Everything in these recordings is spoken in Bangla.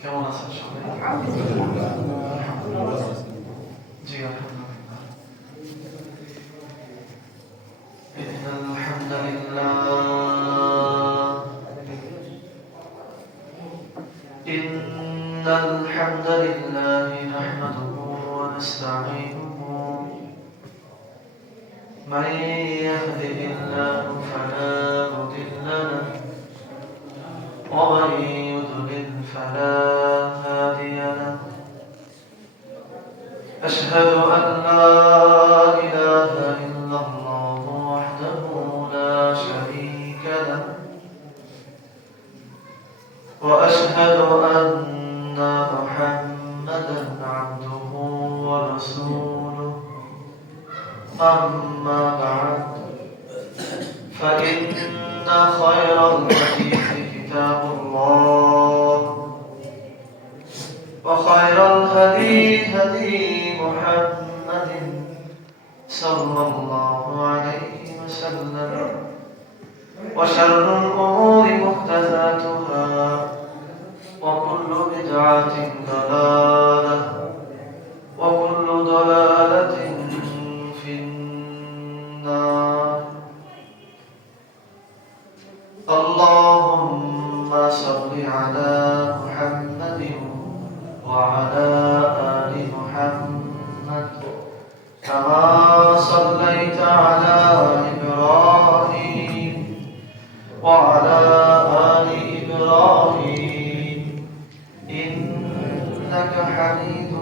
কেমন আছেন সবাই? জি আলহামদুলিল্লাহ। ইন্নাল হামদালিল্লাহ নাহমাদুহু ওয়া নাস্তাঈনুহু মান ইয়াহদিহিল্লাহু ফালা মুদিল্লা লাহু ওয়া মান يضلل فلا هادي له أشهد أن لا إله إلا الله وحده لا شريك له وأشهد أن محمدا عبده ورسوله أما بعد فإن خير الحديث كتاب الله وخير الهدي هدي محمد صلى الله عليه وسلم وشر الأمور محدثاتها وكل بدعة ضلالة وكل ضلالة في النار. اللهم صل على محمد وعلى آل محمد كما صليت على إبراهيم وعلى آل إبراهيم إنك حميد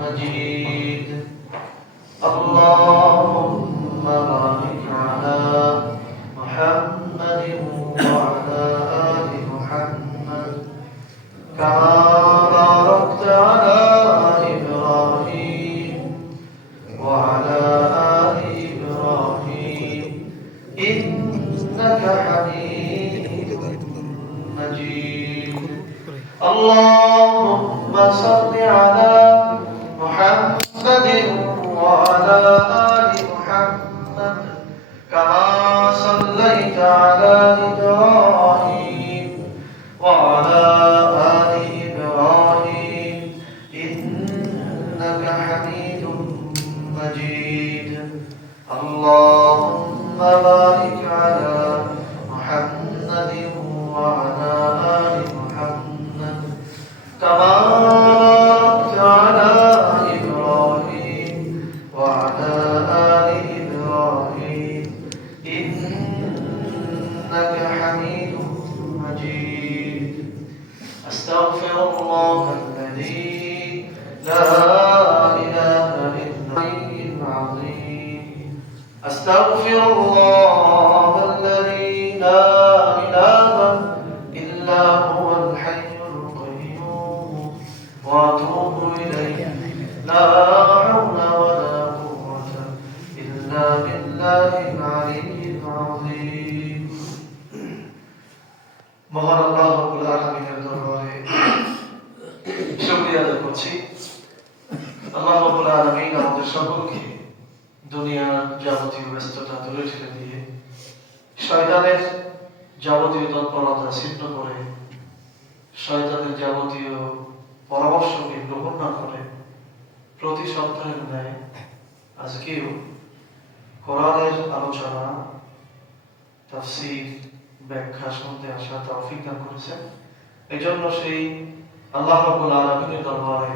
مجيد. اللهم بارك على محمد وعلى آل محمد كما باركت على إبراهيم وعلى آل إبراهيم إنك حميد مجيد. اللهم صل على محمد وعلى آل محمد كما صليت على إبراهيم وعلى آل إبراهيم إنك حميد مجيد. اللهم بارك على محمد وعلى آل محمد كما باركت على إبراهيم وعلى آل إبراهيم إنك حميد مجيد. أستغفر الله الذي لا إله إلا هو العظيم. أستغفر الله الذي لا إله إلا هو الحي القيوم وأتوب إليه. لا حول ولا قوة إلا بالله العلي العظيم. মহান আল্লাহ রাব্বুল আলামিনের দরবারে শুকরিয়া আদায় করছি। আল্লাহ রাব্বুল আলামিন আমাদের সকলকে দুনিয়ার যাবতীয় ব্যস্ততা দূরে ঠেলে দিয়ে শয়তানের যাবতীয় তৎপরতা ছিন্ন করে শয়তানের যাবতীয় পরামর্শকে গ্রহণ না করে প্রতি সপ্তাহের ন্যায় আজকেও কোরআনের আলোচনা তাফসীর ব্যাখ্যা শুনতে আসা তৌফিক দান করেছেন। এজন্য সেই আল্লাহ রাব্বুল আলামিনের দরবারে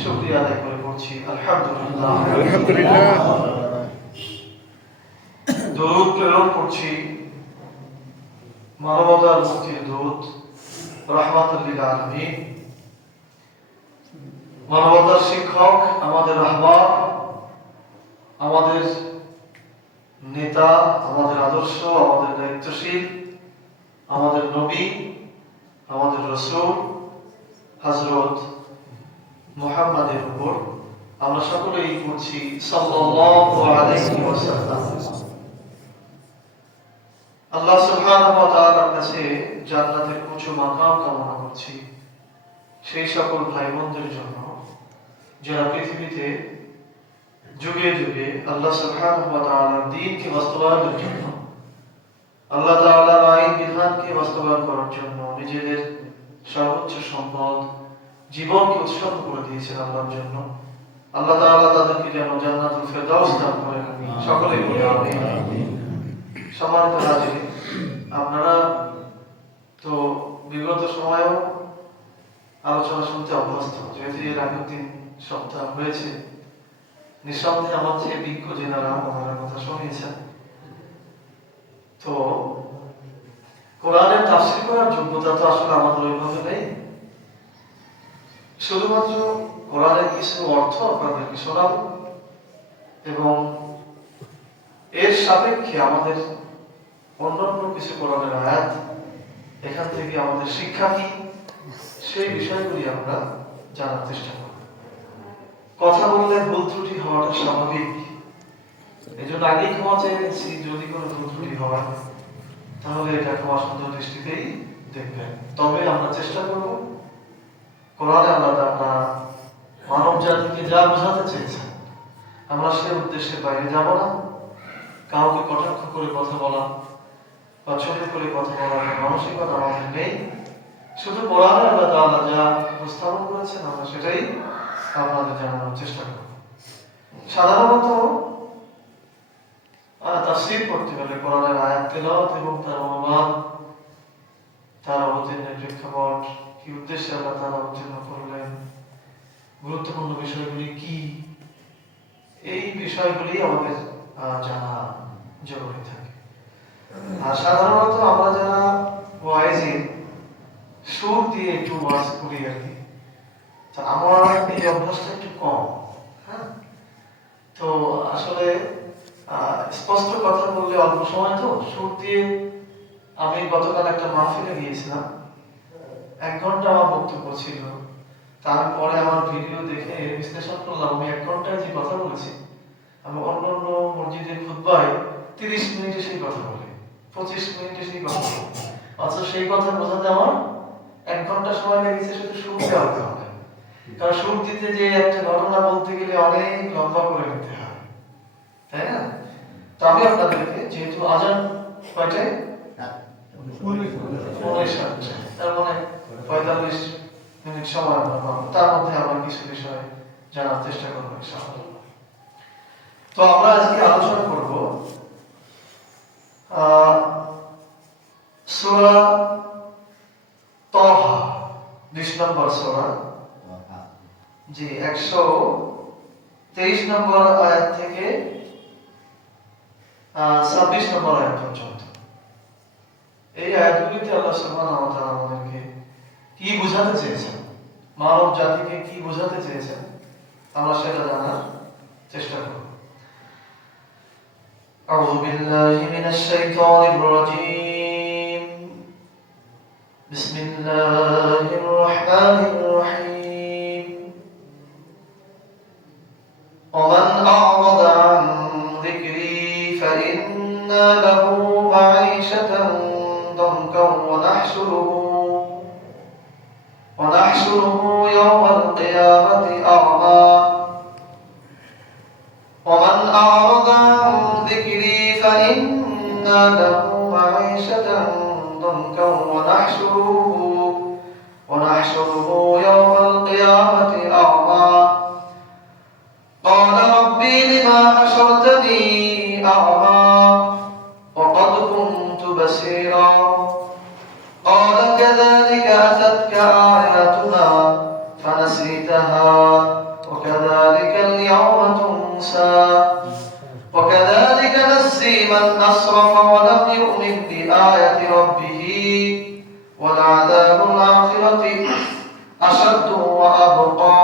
শুকরিয়া আদায় করে বলছি আলহামদুলিল্লাহ। দরুদ প্রেরণ করছি মানবতার মুক্তির দূত রাহমাতুল লিল আলামিন, মানবতার শিক্ষক, আমাদের রাহবার, আমাদের নেতা, আমাদের আদর্শ, আমাদের দায়িত্বশীল, আমাদের নবী, আমাদের রাসূল হযরত মুহাম্মাদের উপর আমরা সকলেই পড়ছি সাল্লাল্লাহু আলাইহি ওয়াসাল্লাম। আল্লাহ সুবহানাহু ওয়া তাআলার কাছে জান্নাতের উঁচু মাকাম কামনা করছি সেই সকল ভাই বোনদের জন্য যারা পৃথিবীতে যুগে যুগে আল্লাহ সুবহানাহু ওয়া তাআলার দ্বীনকে বাস্তবায়নের জন্য আল্লাহ তাআলার আইন বিধানকে বাস্তবায়ন করার জন্য নিজেদের সর্বোচ্চ সম্পদ জীবনকে উৎসর্গ করে দিয়েছেন আল্লাহর জন্য। আল্লাহ তাআলা তাদেরকে যেন জান্নাতুল ফেরদাউস দান করেন। সকলেই বলি আমিন। সম্মানিত হাজিরিন, আপনারা তো বিগত সময়েও আলোচনা শুনতে অভ্যস্ত, যেহেতু এর আগের 3 সপ্তাহ হয়েছে। নিঃসন্দেহে আমার চেয়ে বিজ্ঞ জেনারা ওনারা কথা শুনিয়েছেন। তো কোরআনের তাফসীর করার যোগ্যতা তো আসলে আমাদের ওইভাবে নেই। শুধুমাত্র কোরআনের কিছু অর্থ আপনাদেরকে শোনাবো এবং এর সাপেক্ষে আমাদের অন্যান্য কিছু কোরআনের আয়াত, এখান থেকে আমাদের শিক্ষা কি, সেই বিষয়গুলি আমরা জানার চেষ্টা করব। কথা বললে ভুল ত্রুটি হওয়াটা স্বাভাবিক, এই জন্য আগেই ক্ষমা চেয়ে নিচ্ছি। যদি কোনো ভুল ত্রুটি হয় তাহলে এটা ক্ষমা সুন্দর দৃষ্টিতেই দেখবেন। তবে আমরা চেষ্টা করব কোরআনে আল্লাহ তাআলা মানব জাতিকে যা বোঝাতে চেয়েছেন আমরা সে উদ্দেশ্যের বাইরে যাব না। কাউকে কটাক্ষ করে কথা বলা বা ছোট করে কথা বলার মানসিকতা আমাদের নেই। শুধু কোরআনে আল্লাহ তাআলা যা উপস্থাপন করেছেন আমরা সেটাই আপনাদের জানানোর চেষ্টা করব। সাধারণত তাফসীর করতে গেলে কোরআনের আয়াত তেলাওয়াত এবং তার অনুবাদ, তার অবতীর্ণের প্রেক্ষাপট, কি উদ্দেশ্যে আল্লাহ তাআলা অবতীর্ণ করলেন, গুরুত্বপূর্ণ বিষয়গুলি কি, এই বিষয়গুলি আমাদের জানা জরুরি থাকে। আর সাধারণত আমরা যারা ওয়াইজে সুর দিয়ে একটু ওয়াজ করি আর কি, তা আমার এই অভ্যাসটা একটু কম। হ্যাঁ, তো আসলে স্পষ্ট কথা বললে অল্প সময় তো সুর দিয়ে। আমি গতকাল একটা মাহফিলে গিয়েছিলাম, 1 ঘন্টা আমার বক্তব্য ছিল। তারপরে আমার ভিডিও দেখে বিশ্লেষণ করলাম আমি 1 ঘন্টায় যে কথা বলেছি আমি অন্যান্য মসজিদের খুতবায় 30 মিনিটে সেই কথা বলি, 25 মিনিটে সেই কথা বলি। অথচ সেই কথা বোঝাতে আমার 1 ঘন্টা সময় লেগেছে শুধু সুর দেওয়ার কারণে। কারণ সুর দিতে যে একটা ঘটনা বলতে গেলে অনেক লম্বা করে নিতে হয়, তাই না? তো আমি আপনাদেরকে, যেহেতু আজান কয়টায়, 19:08, তার মানে 45 মিনিট সময় আমরা পাবো। তার মধ্যে আমরা কিছু বিষয় জানার চেষ্টা করবো ইনশাআল্লাহ। তো আমরা আজকে আলোচনা করব সূরা তাহা, 20 নম্বর সূরা, জি 123 নম্বর আয়াত থেকে 26 নম্বর আয়াত পর্যন্ত। এই আয়াতগুলিতে আল্লাহ সুবহানাহু ওয়া তাআলা আমাদেরকে কি বোঝাতে চেয়েছেন, মানব জাতিকে কি বোঝাতে চেয়েছেন, আমরা সেটা জানার চেষ্টা করব। আউযু বিল্লাহি মিনাশ শাইতানির রাজীম। বিসমিল্লাহির রাহমানির রাহিম। ওমান আ'রাদা আন যিকরি ফাইন্না লাহু মাঈশাতান দানকাও ওয়া নাহশুরুহু ইয়াওমাল কিয়ামাতি আ'মা। ومن أعرض عن ذكري فإن له معيشة ضنكا ونحشره يوم القيامة أعمى قال ربي لما حشرتني أعمى وقد كنت بصيرا قال كذلك أتتك آياتنا فنسيتها وكذلك اليوم تنسى وكذلك نجزي من أسرف ولم يؤمن بآية ربه ولعذاب الآخرة أشد وأبقى.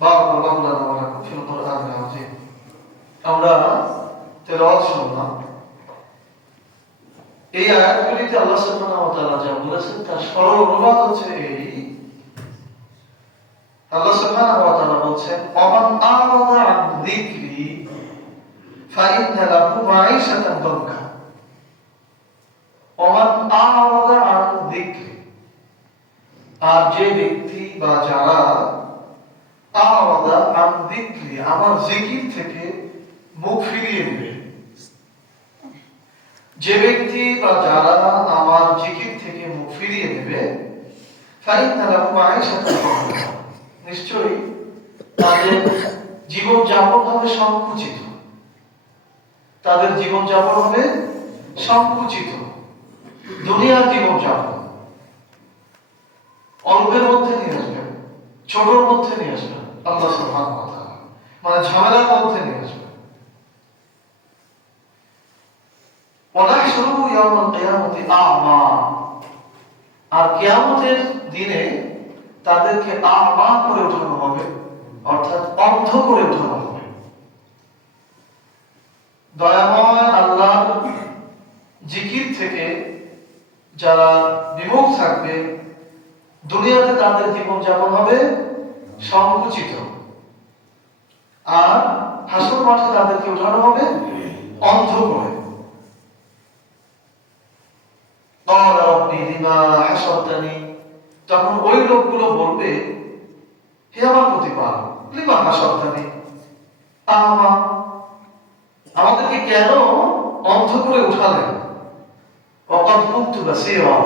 بارك الله لنا ولكم في القرآن العظيم. আমরা তেলাওয়াত শুনলাম। এই আয়াতগুলিতে আল্লাহ সুবহানাহু ওয়া তাআলা যা বলেছেন তার সরল অনুবাদ হচ্ছে এই। আল্লাহ সুবহানাহু ওয়া তাআলা বলছেন, ওমান আ'রাদা আন যিকরি ফাইন্না লাহু মাঈশাতান দানকা। ওমান আ'রাদা আন যিকরি, আর যে ব্যক্তি বা যারা আ'রাদা আন যিকরি, আমার জিকির থেকে মুখ ফিরিয়ে নেবে। যে ব্যক্তি বা যারা আমার জিকির থেকে মুখ ফিরিয়ে নেবে নিশ্চয়ই তাদের জীবন যাপন হবে সংকুচিত, তাদের জীবন যাপন হবে সংকুচিত, দুনিয়ার জীবন যাপন অল্পের মধ্যে নিয়ে আসবেন, ছোটর মধ্যে নিয়ে আসবেন আল্লাহ সুবহানাহু ওয়া তাআলা, মানে ঝামেলার মধ্যে নিয়ে আসবেন। ওয়ানাহশুরুহু ইয়াওমাল কিয়ামাতি আ'মা, আর কিয়ামতের দিনে তাদেরকে আ'মা করে ওঠানো হবে, অর্থাৎ অন্ধ করে ওঠানো হবে। দয়াময় আল্লাহর জিকির থেকে যারা বিমুখ থাকবে, দুনিয়াতে তাদের জীবন যাপন হবে সংকুচিত, আর হাসর মাঠে তাদেরকে উঠানো হবে অন্ধ করে। তখন ওই লোকগুলো বলবে, হে আমার প্রতিপালক, লিমা হাসারতানি, আমাদেরকে কেন অন্ধ করে উঠালেন? ওয়াকাদ কুনতু বাসীরা,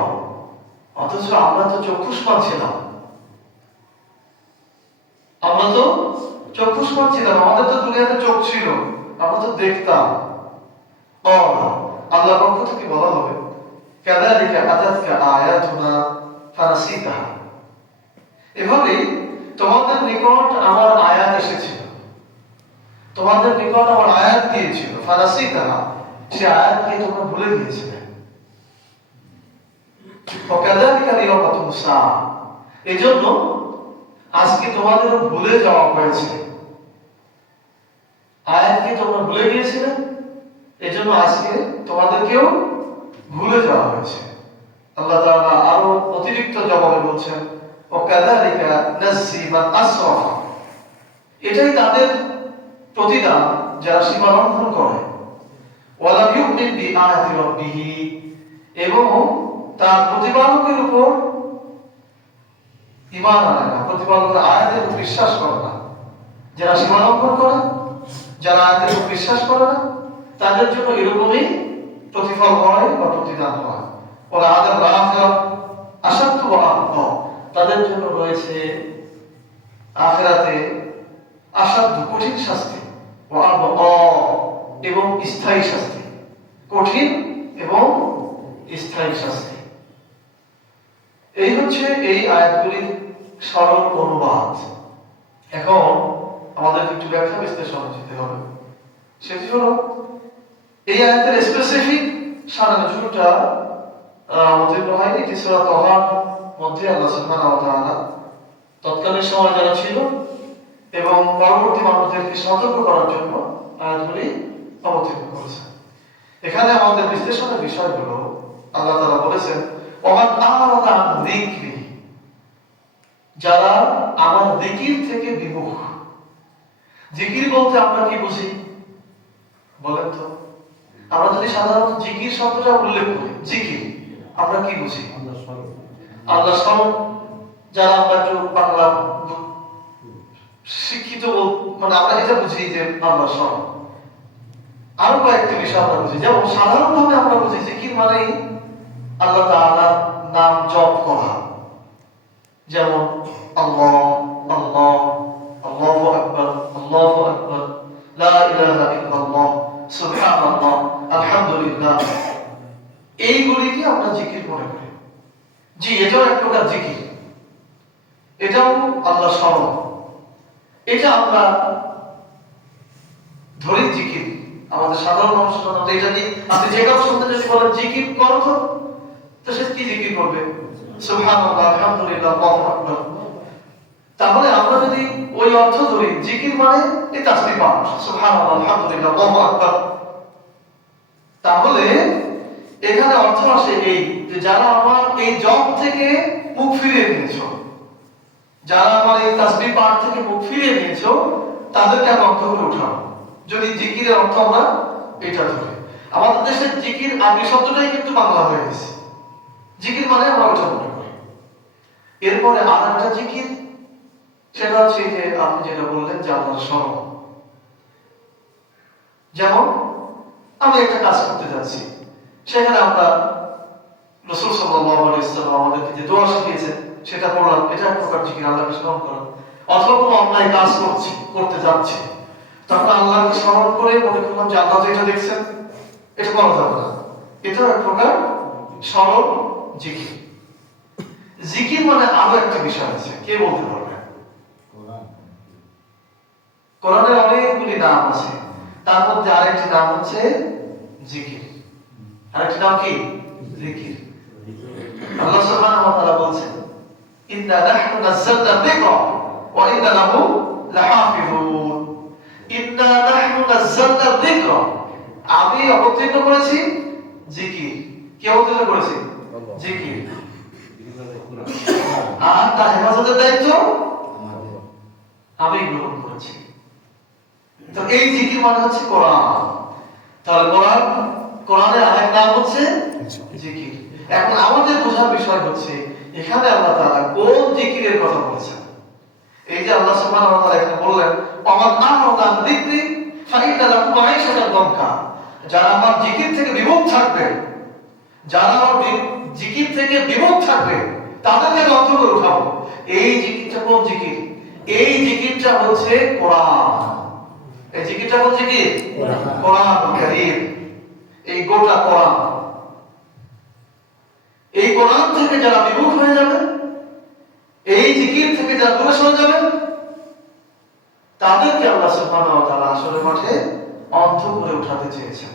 অথচ আমরা তো চক্ষুষ্মান ছিলাম, আমরা তো চক্ষুষ্মান ছিলাম, আমাদের তো দুনিয়াতে চোখ ছিল, আমরা তো দেখতাম। আল্লাহর পক্ষ থেকে বলা হবে, কাযালিকা আতাতকা আয়াতুনা ফানাসিতাহা, এভাবেই তোমাদের নিকট আমার আয়াত এসেছিল, তোমাদের নিকট আমার আয়াত দিয়েছিল, ফানাসিতাহা, সে আয়াতকে তোমরা ভুলে গিয়েছিলে। ওয়াকাযালিকা ইয়াওমা তুনসা, এজন্য আজকে তোমাদের ভুলে যাওয়া হয়েছে, আয়াতকে তোমরা ভুলে গিয়েছিলে, এজন্য আজকে তোমাদেরকেও ভুলে যাওয়া হয়েছে। আল্লাহ তাআলা আরো অতিরিক্ত জবাবে বলছেন, ওয়াকাযালিকা নাসি মান আসরাফা, এটাই তাদের প্রতিদান যারা সীমা লঙ্ঘন করে। ওয়ালাম ইউমিন বিআয়াতি রাব্বিহি, এবং তার প্রতিপালকের উপর ঈমান আনে না, প্রতিপালকের আয়াতের উপর বিশ্বাস করে না। যারা সীমা লঙ্ঘন করে, যারা আয়াতের উপর বিশ্বাস করে না, তাদের জন্য এরকমই প্রতিফল হয় বা প্রতিদান হয়। ওয়ালা আযাবুল আখিরা আশাদ্দু ওয়া আবকা, তাদের জন্য রয়েছে আখিরাতে আশাদ্দু, কঠিন শাস্তি, ওয়া আবকা, এবং স্থায়ী শাস্তি, কঠিন এবং স্থায়ী শাস্তি। এই হচ্ছে এই আয়াতগুলির সরল অনুবাদ। এখন আমাদের একটু ব্যাখ্যা বিশ্লেষণ যেতে হবে। সেটি হলো, এই আয়াতের স্পেসিফিক শানে নজুলটা অবতীর্ণ হয়নি, এটি সূরা তাহার মধ্যে আল্লাহ সুবহানাহু ওয়া তাআলা তৎকালীন সময় যারা ছিল এবং পরবর্তী মানুষদেরকে সতর্ক করার জন্য আয়াতগুলি অবতীর্ণ করেছেন। এখানে আমাদের বিশ্লেষণের বিষয়গুলো, আল্লাহ তাআলা বলেছেন, ওমান আ'রাদা আন যিকরি, যারা আমার জিকির থেকে বিমুখ। জিকির বলতে আমরা কি বুঝি বলেন তো? আমরা যদি সাধারণত জিকির শব্দটা উল্লেখ করি, জিকির আমরা কি বুঝি? আল্লাহ স্মরণ। যারা আমরা একটু বাংলা শিক্ষিত, মানে আমরা এটা বুঝি যে আল্লাহ স্মরণ। আরো কয়েকটি বিষয় আমরা বুঝি, যেমন সাধারণভাবে আমরা বুঝি জিকির মানেই আল্লাহ তাআলার নাম জপ করা, যেমন আল্লাহ আল্লাহ, আল্লাহু আকবার, আল্লাহু আকবার, লা ইলাহা ইল্লাল্লাহ, সুবহানাল্লাহ, আলহামদুলিল্লাহ, এইগুলিকে আমরা জিকির মনে করি। জি, এটাও এক প্রকার জিকির, এটাও আল্লাহ স্মরণ, এটা আমরা ধরি জিকির। আমাদের সাধারণ মানুষের জন্য এটা কি, আপনি যে কারো সাথে যদি বলেন জিকির করো তো সে কি জিকির করবে? সুবহানাল্লাহ, আলহামদুলিল্লাহ, আল্লাহু আকবার। তাহলে আমরা যদি ওই অর্থ ধরি, জিকির মানে এই তাসবিহ পাঠ, সুবহানাল্লাহ, আলহামদুলিল্লাহ, আল্লাহু আকবার, তাহলে এখানে অর্থ আসে এই যে যারা আমার এই জপ থেকে মুখ ফিরিয়ে নিয়েছো, যারা আমার এই তাসবিহ পাঠ থেকে মুখ ফিরিয়ে নিয়েছো, তাদেরকে আমি অর্থ করে উঠাবো। যদি জিকিরের অর্থ আমরা এটা ধরি, আমাদের দেশে জিকির আরবি শব্দটাই কিন্তু বাংলা হয়ে গেছে, জিকির মানে আমরা ওটা মনে করি। এরপরে আর একটা জিকির, সেটা হচ্ছে যে আপনি যেটা বললেন যে আল্লাহর স্মরণ। যেমন আমি একটা কাজ করতে যাচ্ছি, সেখানে আমরা রাসূল সাল্লাল্লাহু আলাইহি ওয়াসাল্লাম আমাদেরকে যে দোয়া শিখিয়েছেন সেটা পড়লাম, এটা এক প্রকার জিকির, আল্লাহকে স্মরণ করা। অথবা কোনো অন্যায় কাজ করতে যাচ্ছে, তখন আল্লাহকে স্মরণ করে মনে করলাম যে আল্লাহ তো এটা দেখছেন, এটা করা যাবে না, এটা এক প্রকার স্মরণ জিকির। জিকির মানে আরো একটা বিষয় আছে, কে বলতে পারবে? কোরআনের অনেকগুলি নাম আছে, তার মধ্যে আরেকটি নাম হচ্ছে জিকির। আরেকটি নাম কি? জিকির। আল্লাহ সুবহানাহু ওয়া তাআলা বলছেন, ইন্না নাহনু নাযালনা যিকরা ওয়া ইন্না লাহু লাহাফিজুন। ইন্না নাহনু নাযালনা যিকরা, আমি অবতীর্ণ করেছি জিকির। কে অবতীর্ণ করেছি? জিকির। আর তার হেফাজতের দায়িত্ব আমি গ্রহণ করেছি। তো এই জিকির মানে হচ্ছে কোরআন। তাহলে কোরআনের আরেক নাম হচ্ছে জিকির। এখন আমাদের বোঝার বিষয় হচ্ছে এখানে আল্লাহ তাআলা কোন জিকিরের কথা বলেছেন। এই যে আল্লাহ সুবহানাহু ওয়া তাআলা এখানে বললেন, ওমান আ'রাদা আন যিকরি ফাইন্না লাহু মাঈশাতান দানকা, যারা আমার জিকির থেকে বিমুখ থাকবে, যারা আমার জিকির থেকে বিমুখ থাকবে তাদেরকে আমি অন্তর করে উঠাবো। এই জিকিরটা কোন জিকির? এই জিকিরটা হচ্ছে কোরআন। এই জিকিরটা কোন জিকির? কোরআন কারীম। এই গোটা কোরআন, এই কোরআন থেকে যারা বিমুখ হয়ে যাবে, এই জিকির থেকে যারা দূরে সরে যাবে, তাদেরকে আল্লাহ সুবহানাহু ওয়া তাআলা আসলে মাঠে অন্ধ করে উঠাতে চেয়েছেন।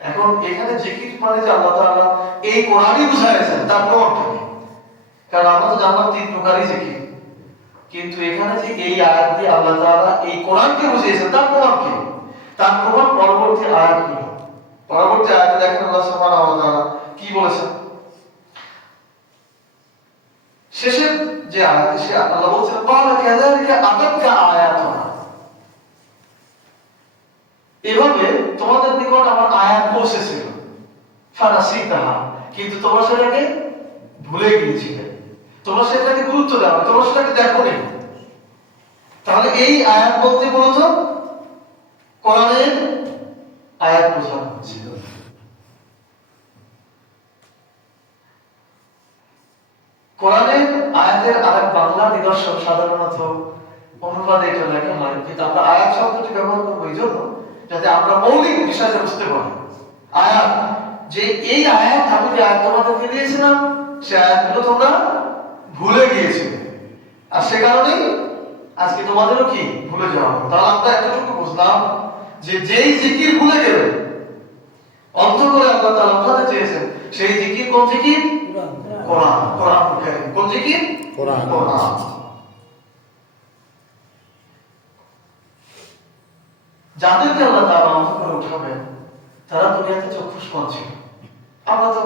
এখন এখানে জিকির মানে যে আল্লাহ তাআলা এই কোরআনই বুঝাইছেন, তার প্রমাণ কি? কারণ আমরা তো জানলাম তিন প্রকারই জিকির, কিন্তু এখানে যে এই আয়াত দিয়ে আল্লাহ তাআলা এই কোরআনকে বুঝিয়েছেন, তার প্রমাণ কি? তার প্রমাণ পরবর্তী আয়াতগুলো। পরবর্তী আয়াতে দেখেন আল্লাহ সুবহানাহু ওয়া তাআলা কি বলেছেন। শেষের যে আয়াতে সে আল্লাহ বলছেন, ক্বালা কাযালিকা আতাতকা আয়াতুনা, এভাবে তোমাদের নিকট আমার আয়াত পৌঁছেছিল, ফানাসিতাহা, কিন্তু তোমরা সেটাকে ভুলে গিয়েছিলে, তোমরা সেটাকে গুরুত্ব দাও, তোমরা সেটাকে দেখোনি। তাহলে এই আয়াত বলতে মূলত কোরআনের আয়াত বোঝানো হচ্ছে। কোরআনের আয়াতের আরেক বাংলা নিদর্শন সাধারণত অনুবাদে এটা লেখা হয়, কিন্তু আমরা আয়াত শব্দটি ব্যবহার করবো এই জন্য যাতে আমরা মৌলিক বিষয়টা বুঝতে পারি। আয়াত, যে এই আয়াত, আমি যে আয়াত তোমাদেরকে দিয়েছিলাম সে আয়াতগুলো তোমরা ভুলে গিয়েছিলে, আর সে কারণেই আজকে তোমাদেরও কি ভুলে যাওয়া হবে। তাহলে আমরা এতটুকু বুঝলাম যে যেই জিকির ভুলে গেলে অন্ধ করে আল্লাহ তাআলা উঠাতে চেয়েছেন, সেই জিকির কোন জিকির? কোরআন। কোরআন কারীম। কোন জিকির? কোরআন। যাদেরকে আল্লাহ তাআলা অন্ধ করে উঠাবেন তারা দুনিয়াতে চক্ষুষ্মান ছিল, আমরা তো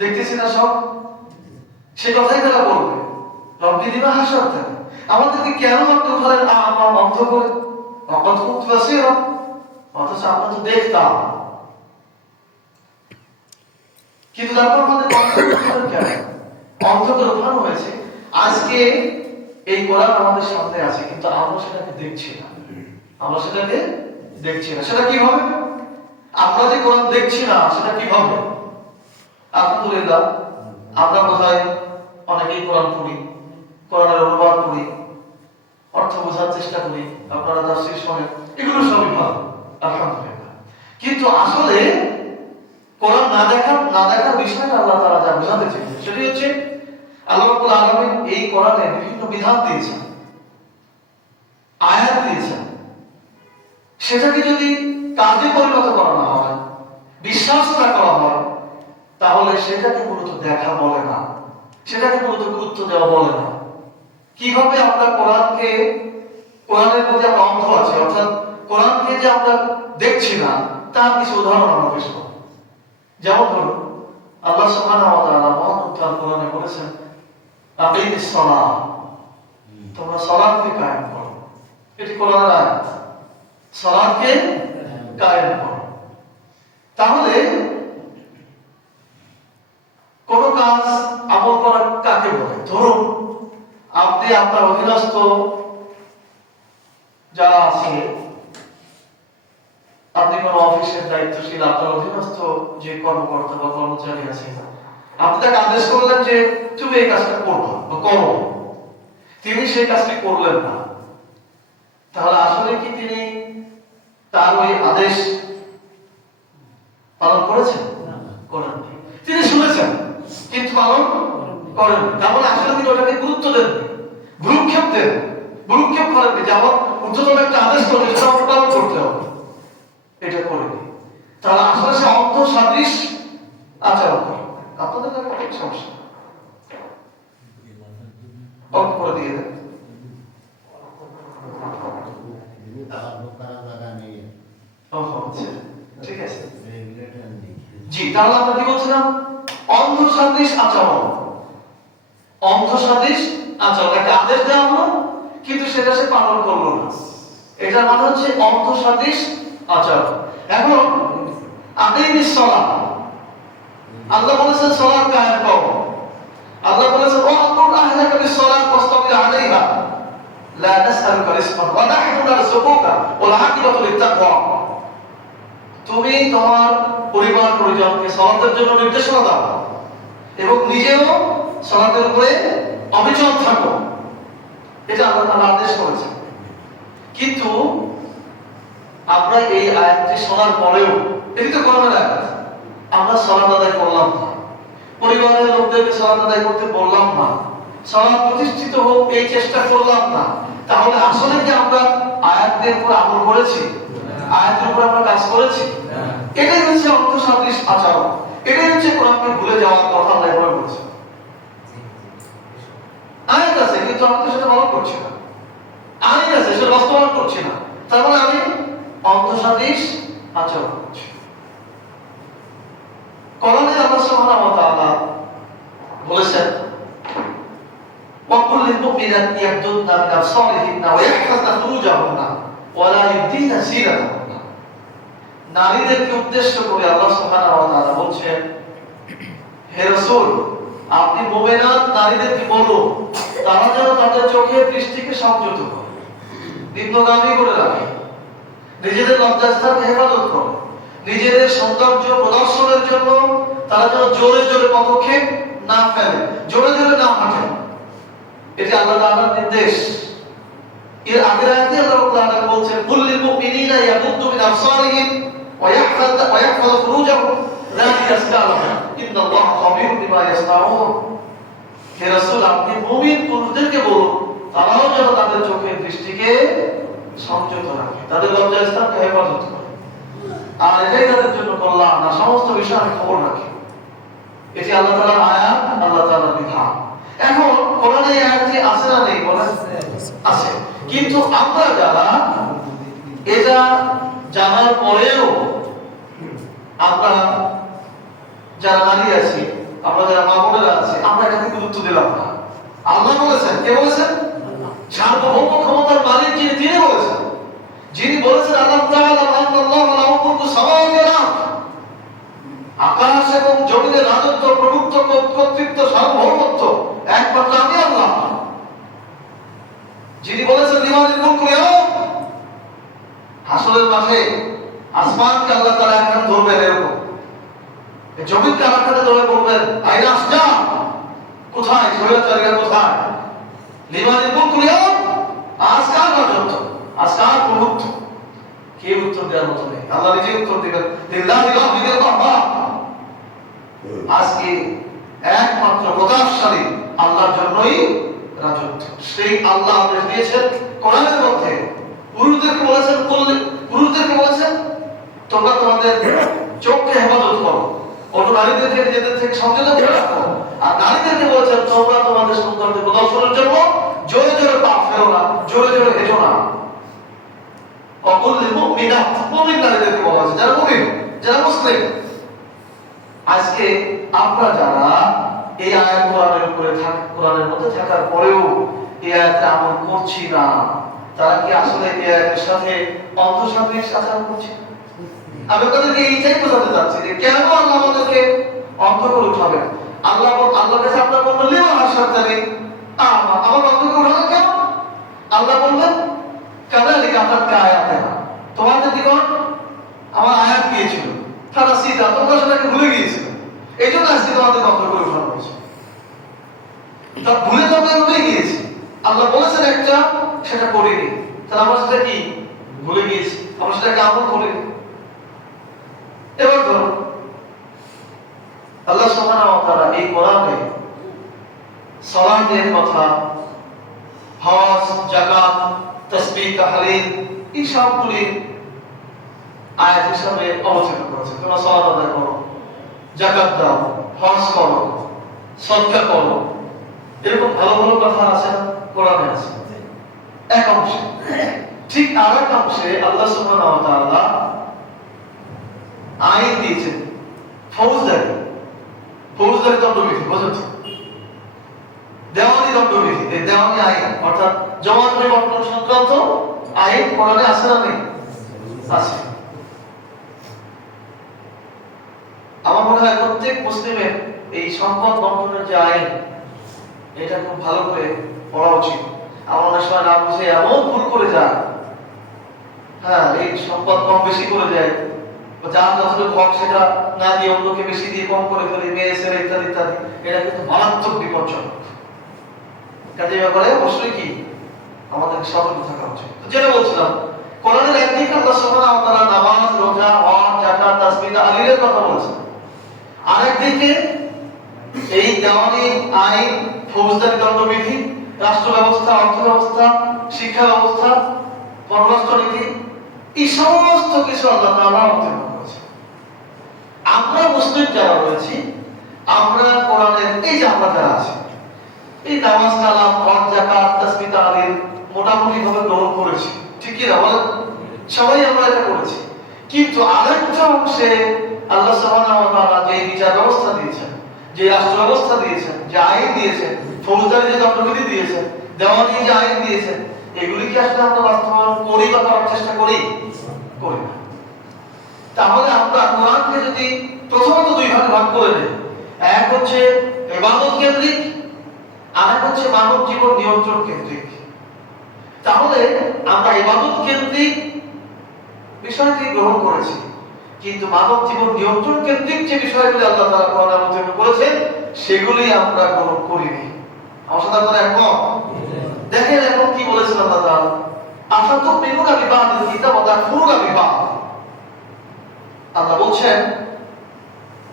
দেখতেছি না সব, সে কথাই তারা বলবে, রব্বি দিমা হাসারতেন, আমাদেরকে কেন আপনি উঠালেন আমার অন্ধ করে? অকত কুনতু বাসীরা, অথচ আমরা তো দেখতাম, কিন্তু তারপর আমাদের অন্ধ করে উঠানো হয়েছে। আজকে এই কোরআন আমাদের সামনে আছে, কিন্তু আমরা সেটাকে দেখছি না, আমরা সেটাকে দেখছি না। সেটা কি হবে? আমরা যে কোরআন দেখছি না সেটা কি হবে? আলহামদুলিল্লাহ, আমরা বোধহয় অনেকেই কোরআন পড়ি, কোরআনের অনুবাদ পড়ি, অর্থ বোঝার চেষ্টা করি, আপনারা তাফসীর শোনেন, এগুলো সবই ভালো, আলহামদুলিল্লাহ। কিন্তু আসলে কোরআন না দেখা বিষয়টা আল্লাহ তাআলা যা বোঝাতে চেয়েছেন সেটি হচ্ছে আল্লাহ রাব্বুল আলামিন এই কোরআনে বিভিন্ন বিধান দিয়েছেন, আয়াত দিয়েছেন, সেটাকে যদি কাজে পরিণত করা না হয়, বিশ্বাস না করা হয়, তাহলে সেটাকে মূলত দেখা বলে না, সেটাকে মূলত গুরুত্ব দেওয়া বলে না। কিভাবে আমরা কোরআনের প্রতি আমরা অন্ধ আছি, অর্থাৎ কোরআনকে যে আমরা দেখছি না, তার কিছু উদাহরণ আমরা পেশ করব। যেমন ধরুন, আল্লাহ সুবহানাহু ওয়া তাআলা মহান কোরআনে বলেছেন, আকিমিস সালাহ, তোমরা সালাতকে কায়েম করো। এটি কোরআনের আয়াত, সালাতকে কায়েম করো। তাহলে কোন কাজ আমল করা কাকে বলে? ধরুন আপনি আপনার অধীনস্থ যারা আছে, আপনি কোন অফিসের দায়িত্বশীল, আপনার অধীনস্থ যে কর্মকর্তা বা কর্মচারী আছে, আপনি তাকে আদেশ করলেন যে তুমি এই কাজটা করবা বা করো, তিনি সেই কাজটি করলেন না, তাহলে আসলে কি তিনি তার ওই আদেশ পালন করেছেন? করেন। তিনি শুনেছেন কিন্তু পালন করেন। তাহলে আসলে তিনি ওটাকে গুরুত্ব দেন, ভ্রুক্ষেপ দেন, ভ্রুক্ষেপ করেন যে আমার উচ্চতম একটা আদেশ করে সেটা আমাকে পালন করতে হবে, এটা করেনি। তাহলে আসলে সে অন্ধ সাদৃশ আচরণ করে। আপনাদের কাছে সমস্যা অল্প করে দিয়ে দেন। ঠিক আছে জি, তাহলে আমরা কি বলছিলাম? অন্ধ সাদৃশ আচরণ। অন্ধ সাদৃশ আচরণ, একটা আদেশ দেওয়া হলো কিন্তু সেটা সে পালন করলো না, এটা মানে হচ্ছে অন্ধ সাদৃশ আচরণ। এখন আকিমিস সালাত, আল্লাহ বলেছেন সালাত কায়েম করো। আল্লাহ বলেছেন ওয়াকুল আহলাকা বিস সালাত ওয়াসতাবির আলাইহা লা নাসআলুকা রিজকান ওয়া নাহনু নারযুকুকা ওয়াল আকিবাতু লিত-তাকওয়া। তুমি তোমার পরিবার পরিজনকে সালাতের জন্য নির্দেশনা দাও এবং নিজেও সালাতের উপরে অবিচল থাকো, এটা আল্লাহ তাআলা আদেশ করেছেন। কিন্তু আমরা এই আয়াতটি শোনার পরেও, এটি তো কোরআনের আয়াত, আমরা সালাত আদায় করলাম না, পরিবারের লোকদেরকে সালাত আদায় করতে বললাম না, সালাত প্রতিষ্ঠিত হোক এই চেষ্টা করলাম না, তাহলে আসলে কি আমরা আয়াতের উপর আমল করেছি? আয়াতের উপর আমরা কাজ করেছি? এটাই হচ্ছে অর্থ সাদৃশ আচরণ, এটাই হচ্ছে কোরআনকে ভুলে যাওয়ার কথা আল্লাহ এভাবে বলছে। আয়াত আছে কিন্তু আমি তো সেটা পালন করছি না, আইন আছে সেটা বাস্তবায়ন করছি না, তার মানে আমি অর্থ সাদৃশ আচরণ করছি। কোরআনে আল্লাহ সুবহানাহু ওয়া তাআলা বলেছেন ওয়াকুল লিল মুমিনাতি ইয়াগদুদনা মিন আবসারিহিন্না ওয়া ইয়াহফাযনা ফুরুজাহুন্না ওয়া লা ইবদিনা যিনাতাহুন্না। নারীদেরকে উদ্দেশ্য করে আল্লাহ সুবহানাহু ওয়া তাআলা বলছেন, হে রাসূল আপনি মুমিনাত নারীদেরকে বলুন তারা যেন তাদের চোখের দৃষ্টিকে সংযত করে, নিম্নগামী করে রাখে, নিজেদের লজ্জাস্থানকে হেফাজত করে, নিজেদের সৌন্দর্য প্রদর্শনের জন্য তারা যেন জোরে জোরে পদক্ষেপ না ফেলে, জোরে জোরে না হাঁটে। এটি আল্লাহ তাআলার নির্দেশ। এর আগের আয়াতে আল্লাহ তাআলা বলছেন কুল্লিল মুমিনিনা ইয়াগুদ্দু মিন আবসারিহিম ওয়া ইয়াহফাযু ফুরুজাহুম যালিকা আযকা লাহুম ইন্নাল্লাহা খাবীরুম বিমা ইয়াসনাউন। হে রাসূল আপনি মুমিন পুরুষদেরকে বলুন তারাও যেন তাদের চোখের দৃষ্টিকে সংযত রাখে, তাদের লজ্জাস্থানকে হেফাজত করে, আর এটাই তাদের জন্য কল্যাণ, না সমস্ত বিষয় আমি খবর রাখি। এটি আল্লাহ তাআলার আয়াত, আল্লাহ তাআলার বিধান। এখন কোরআনে এই আয়াতটি আছে না নেই? বলেন আছে। কিন্তু আমরা যারা এটা জানার পরেও আমরা যারা নারী আছি, আমরা যারা মা বোনেরা আছি, আমরা এটাকে গুরুত্ব দিলাম না। আল্লাহ বলেছেন, কে বলেছেন? সার্বভৌম ক্ষমতার মালিক যিনি, তিনি বলেছেন। যিনি বলেছেন আল্লাহ তাআলা আল্লাহু লাহু মুলকু সামাওয়াতি ওয়াল আরদ, আকাশ এবং জমিনের রাজত্ব, প্রভুত্ব, কর্তৃত্ব, সার্বভৌমত্ব একমাত্র আমি আল্লাহ। যিনি বলেছেন লিমানিল মুলকুল ইয়াউম, হাসরের মাঠে আসমানকে আল্লাহ তাআলা একখান ধরবেন এরকম, এই জমিনকে আরেকখানে ধরে বলবেন আইনা আসজা, কোথায় স্বৈরাচারীরা কোথায়? লিমানিল মুলকুল ইয়াউম, আজ কার রাজত্ব, আজ কার প্রভুত্ব? কে উত্তর দেওয়ার মতো নেই, আল্লাহ নিজে উত্তর দিবেন লিল্লাহি ওয়াহদাহু। আজকে একমাত্র প্রতাপশালী আল্লাহর জন্যই রাজত্ব। সেই আল্লাহ আদেশ দিয়েছেন কোরআনের মধ্যে, পুরুষদেরকে বলেছেন, পুরুষদেরকে বলেছেন তোমরা তোমাদের চোখকে হেফাজত করো, অন্য নারীদেরকে নিজেদের থেকে সংযত করে রাখো, আর নারীদেরকে বলেছেন তোমরা তোমাদের সৌন্দর্য প্রদর্শনের জন্য জোরে জোরে পা ফেলো না, জোরে জোরে হেঁটো না। অকুল লিল মুমিনাত, মুমিন নারীদেরকে বলা হয়েছে, যারা মুমিন, যারা মুসলিম। আজকে আমরা যারা এই আয়াত কোরআনের মধ্যে থাকার পরেও এই আয়াতে আমল করছি না, তারা কি আসলে এই আয়াতের সাথে অন্তঃসাদৃশ আচরণ করছে? আমি আপনাদেরকে এইটাই বোঝাতে চাচ্ছি যে কেন আল্লাহ আমাদেরকে অন্ধ করে উঠাবেন। আল্লাহর কাছে আপনারা বলবেন লিমা হাসাতানি আমা, আমার অন্ধ করে উঠালেন কেন? আল্লাহ বলবেন কাযালিকা আতাতকা আয়াতুনা, তোমাদের নিকট আমার আয়াত দিয়েছিল, ফানাসিতা, তোমরা সেটাকে ভুলে গিয়েছিলে, এই জন্য আজকে তোমাদের নকল করে উঠানো হয়েছে। তা ভুলে তো আমরা উঠে গিয়েছি, আল্লাহ বলেছেন একটা, সেটা করিনি, তাহলে আমরা সেটা কি ভুলে গিয়েছি, আমরা সেটাকে আমল করিনি। এবার ধরো আল্লাহ সুবহানাহু ওয়া তাআলা এই কোরআনে সালাতের কথা, হজ, যাকাত, তাসবিহ, তাহলিল এই সবগুলি আয়াত হিসাবে অবতীর্ণ করেছে। তোমরা সালাত আদায় করো, যাকাত দাও, হজ করো, সদকা করো, এরকম ভালো ভালো কথা আছে না কোরআনে আছে এক অংশে। ঠিক আর এক অংশে আল্লাহ সুবহানাহু ওয়া তাআলা আইন দিয়েছেন ফৌজদারি দণ্ডবিধি, বুঝেছো? দেওয়ানি দণ্ডবিধি, এই দেওয়ানি আইন অর্থাৎ জমানবন্দি বন্টন সংক্রান্ত আইন কোরআনে আছে না নেই? আছে। আমার মনে হয় প্রত্যেক মুসলিমের এই সম্পদ বন্টনের যে আইন, এটা খুব ভালো করে পড়া উচিত। আমার অনেক সময় না বুঝে এমন ভুল করে যায়, হ্যাঁ, এই সম্পদ কম বেশি করে যায়, যার যতটুকু হক সেটা না দিয়ে অন্যকে বেশি দিয়ে কম করে ফেলে, মেরে ছেড়ে ইত্যাদি ইত্যাদি। এটা কিন্তু মারাত্মক বিপজ্জনক। কাজে ব্যাপারে অবশ্যই কি আমাদের সতর্ক থাকা উচিত। যেটা বলছিলাম, কোরআনের একদিকে আল্লাহ সুবহানাহু ওয়া তাআলা নামাজ, রোজা, হজ, যাকাত, তাসবিহ, তাহলিলের কথা বলেছেন, আরেকদিকে এই দেওয়ানি আইন, ফৌজদারি দণ্ডবিধি, রাষ্ট্র ব্যবস্থা, অর্থ ব্যবস্থা, শিক্ষা ব্যবস্থা, পররাষ্ট্রনীতি, এই সমস্ত কিছু আল্লাহ তাআলা অবতীর্ণ করেছেন। আমরা মুসলিম যারা রয়েছি, আমরা কোরআনের এই যে আমরা যারা আছি, এই নামাজ, কালাম, হজ, যাকাত, তাসবিহ, তাহলিল মোটামুটি ভাবে গ্রহণ করেছি, ঠিক কি না বলেন? সবাই আমরা এটা করেছি। কিন্তু আরেকটা অংশে আল্লাহ সুবহানাহু ওয়া তাআলা যে বিচার ব্যবস্থা দিয়েছেন, যে রাষ্ট্র ব্যবস্থা দিয়েছেন, যে আইন দিয়েছেন, ফৌজদারি যে দণ্ডবিধি দিয়েছেন, দেওয়ানি যে আইন দিয়েছেন, এগুলি কি আসলে আমরা বাস্তবায়ন করি বা করার চেষ্টা করি? করি না। তাহলে আমরা কোরআনকে যদি প্রথমত দুই ভাগে ভাগ করে দেই, এক হচ্ছে ইবাদত কেন্দ্রিক, আর এক হচ্ছে মানব জীবন নিয়ন্ত্রণ কেন্দ্রিক। তাহলে আমরা ইবাদত কেন্দ্রিক বিষয়টি গ্রহণ করেছি, কিন্তু মানব জীবন নিয়ন্ত্রণ কেন্দ্রিক যে বিষয়গুলি আল্লাহ তাআলা কোরআনে অবতীর্ণ করেছেন, সেগুলি আমরা গ্রহণ করিনি। আমার সাথে আপনারা একমত? দেখেন এখন কি বলেছেন আল্লাহ তাআলা, আফাতুমিনুনা বিবাদিল কিতাব ওয়া তাকফুরুনা বিবাদ। আল্লাহ বলছেন,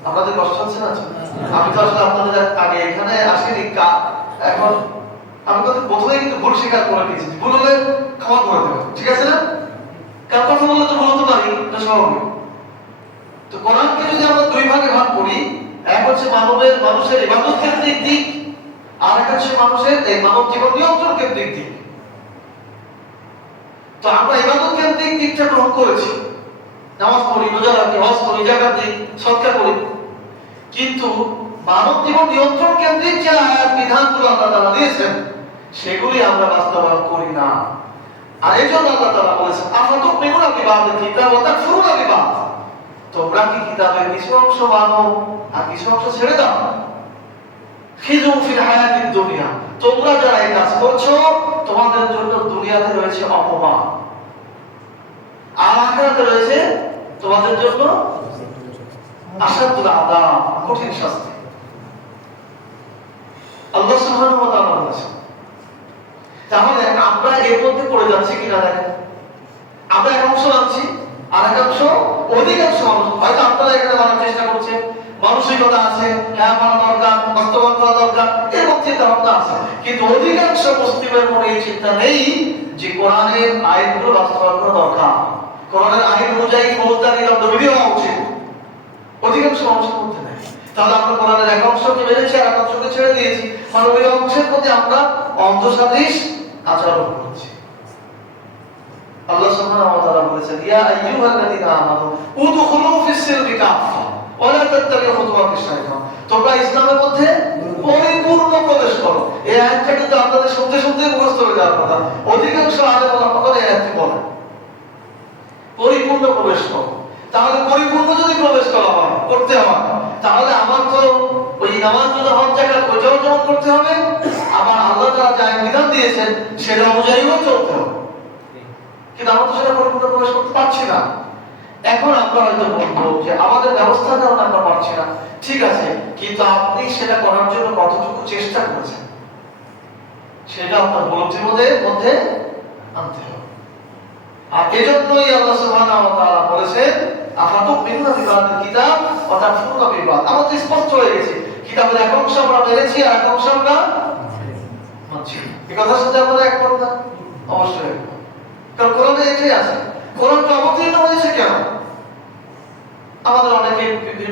আপনাদের কষ্ট হচ্ছে না? আমি তো আসলে আপনাদের আগে এখানে আসিনি, এখন আমি তো প্রথমে কিন্তু ভুল স্বীকার করে নিয়েছি, ভুল হলে ক্ষমা করে দেবেন, ঠিক আছে না? কার কথা বললে তো ভুল হতে পারি, এটা স্বাভাবিক। তো কোরআনকে যদি আমরা দুই ভাগে ভাগ করি, এক হচ্ছে মানুষের ইবাদত কেন্দ্রিক দিক, আর এক হচ্ছে মানুষের এই মানব জীবন নিয়ন্ত্রণ কেন্দ্রিক দিক। তো আমরা ইবাদত কেন্দ্রিক দিকটা গ্রহণ করেছি, নামাজ পড়ি, রোজা রাখি, হজ করি, যাকাত দিই, সদকা করি, কিন্তু মানব জীবন নিয়ন্ত্রণ কেন্দ্রিক যে আয়াত বিধানগুলো আল্লাহ তাআলা দিয়েছেন, সেগুলি আমরা বাস্তবায়ন করি না। আর এই জন্য আল্লাহ তাআলা বলেছেন, আফাতুমিনুনা বিবাদিল কিতাব ওয়া তাকফুরুনা বিবাদ। তোমরা কি কিতাবের কিছু অংশ মানো আর কিছু অংশ ছেড়ে দাও? খিযু ফিল হায়াতিদ দুনিয়া, তোমরা যারা এই কাজ করছো, তোমাদের জন্য দুনিয়াতে রয়েছে অপমান, আর আখিরাতে রয়েছে তোমাদের জন্য আশাদুল আযাব, কঠিন শাস্তি। আল্লাহ সুবহানাহু ওয়া তাআলা বলেছেন। তাহলে আমরা এর মধ্যে পড়ে যাচ্ছি কিনা দেখেন, আমরা এক অংশ আনছি, আর এক অংশ, অধিকাংশ মানুষ, হয়তো আপনারা এখানে মানার চেষ্টা করছেন, মানসিকতা আছে, হ্যাঁ মানা দরকার, বাস্তবায়ন করা দরকার, এরকম চিন্তা ভাবনা আছে, কিন্তু অধিকাংশ মুসলিমের মনে এই চিন্তা নেই যে কোরআনের আইনগুলো বাস্তবায়ন করা দরকার, কোরআনের আইন অনুযায়ী ফৌজদারি দণ্ডবিধি হওয়া উচিত। অধিকাংশ মানুষের মধ্যে নেই। তাহলে আমরা কোরআনের এক অংশকে মেনেছি আর এক অংশকে ছেড়ে দিয়েছি, মানবীয় অংশের প্রতি আমরা অন্ধসাদৃশ আচরণ করছি। আল্লাহ সুবহানাহু ওয়া তাআলা বলেছেন, ইয়া আইয়ুহাল্লাযীনা আমানু উদখুলু ফিস সিলমি কাফা ওয়া লা তাত্তাবিউ খুতুওয়াতিশ শাইতান। তোমরা ইসলামের মধ্যে পরিপূর্ণ প্রবেশ করো। এই আয়াতটা কিন্তু আপনাদের শুনতে শুনতে মুখস্থ হয়ে যাওয়ার কথা। অধিকাংশ আলেম ওলামা এই আয়াতটি বলেন, পরিপূর্ণ প্রবেশ করো। তাহলে পরিপূর্ণ যদি প্রবেশ করা হয়, করতে হয়, তাহলে আমার তো ওই নামাজ, রোজা, হজ, যাকাত ওইটাও যেমন করতে হবে, আবার আল্লাহ তাআলা যা বিধান দিয়েছেন সেটা অনুযায়ীও চলতে হবে। কিন্তু আমরা তো সেটা পরিপূর্ণ প্রবেশ করতে পারছি না। এখন আমরা হয়তো বলবো যে আমাদের ব্যবস্থার কারণে আমরা পারছি না, ঠিক আছে, কিন্তু আপনি সেটা করার জন্য কতটুকু চেষ্টা করেছেন সেটা আপনার উপলব্ধির মধ্যে আনতে হবে। আর এজন্যই আল্লাহ সুবহানাহু ওয়া তাআলা বলেছেন আফাতুমিনুনা বিবাদিল কিতাব ওয়া তাকফুরুনা বিবাদ। আমাদের স্পষ্ট হয়ে গেছে কিতাবের এক অংশ আমরা মেনেছি আর এক অংশ আমরা মানছি। এই কথার সাথে আমরা একমত না? অবশ্যই। কারণ কোরআনে এটাই আছে। কোরআনটা অবতীর্ণ হয়েছে কেন? আমাদের অনেকে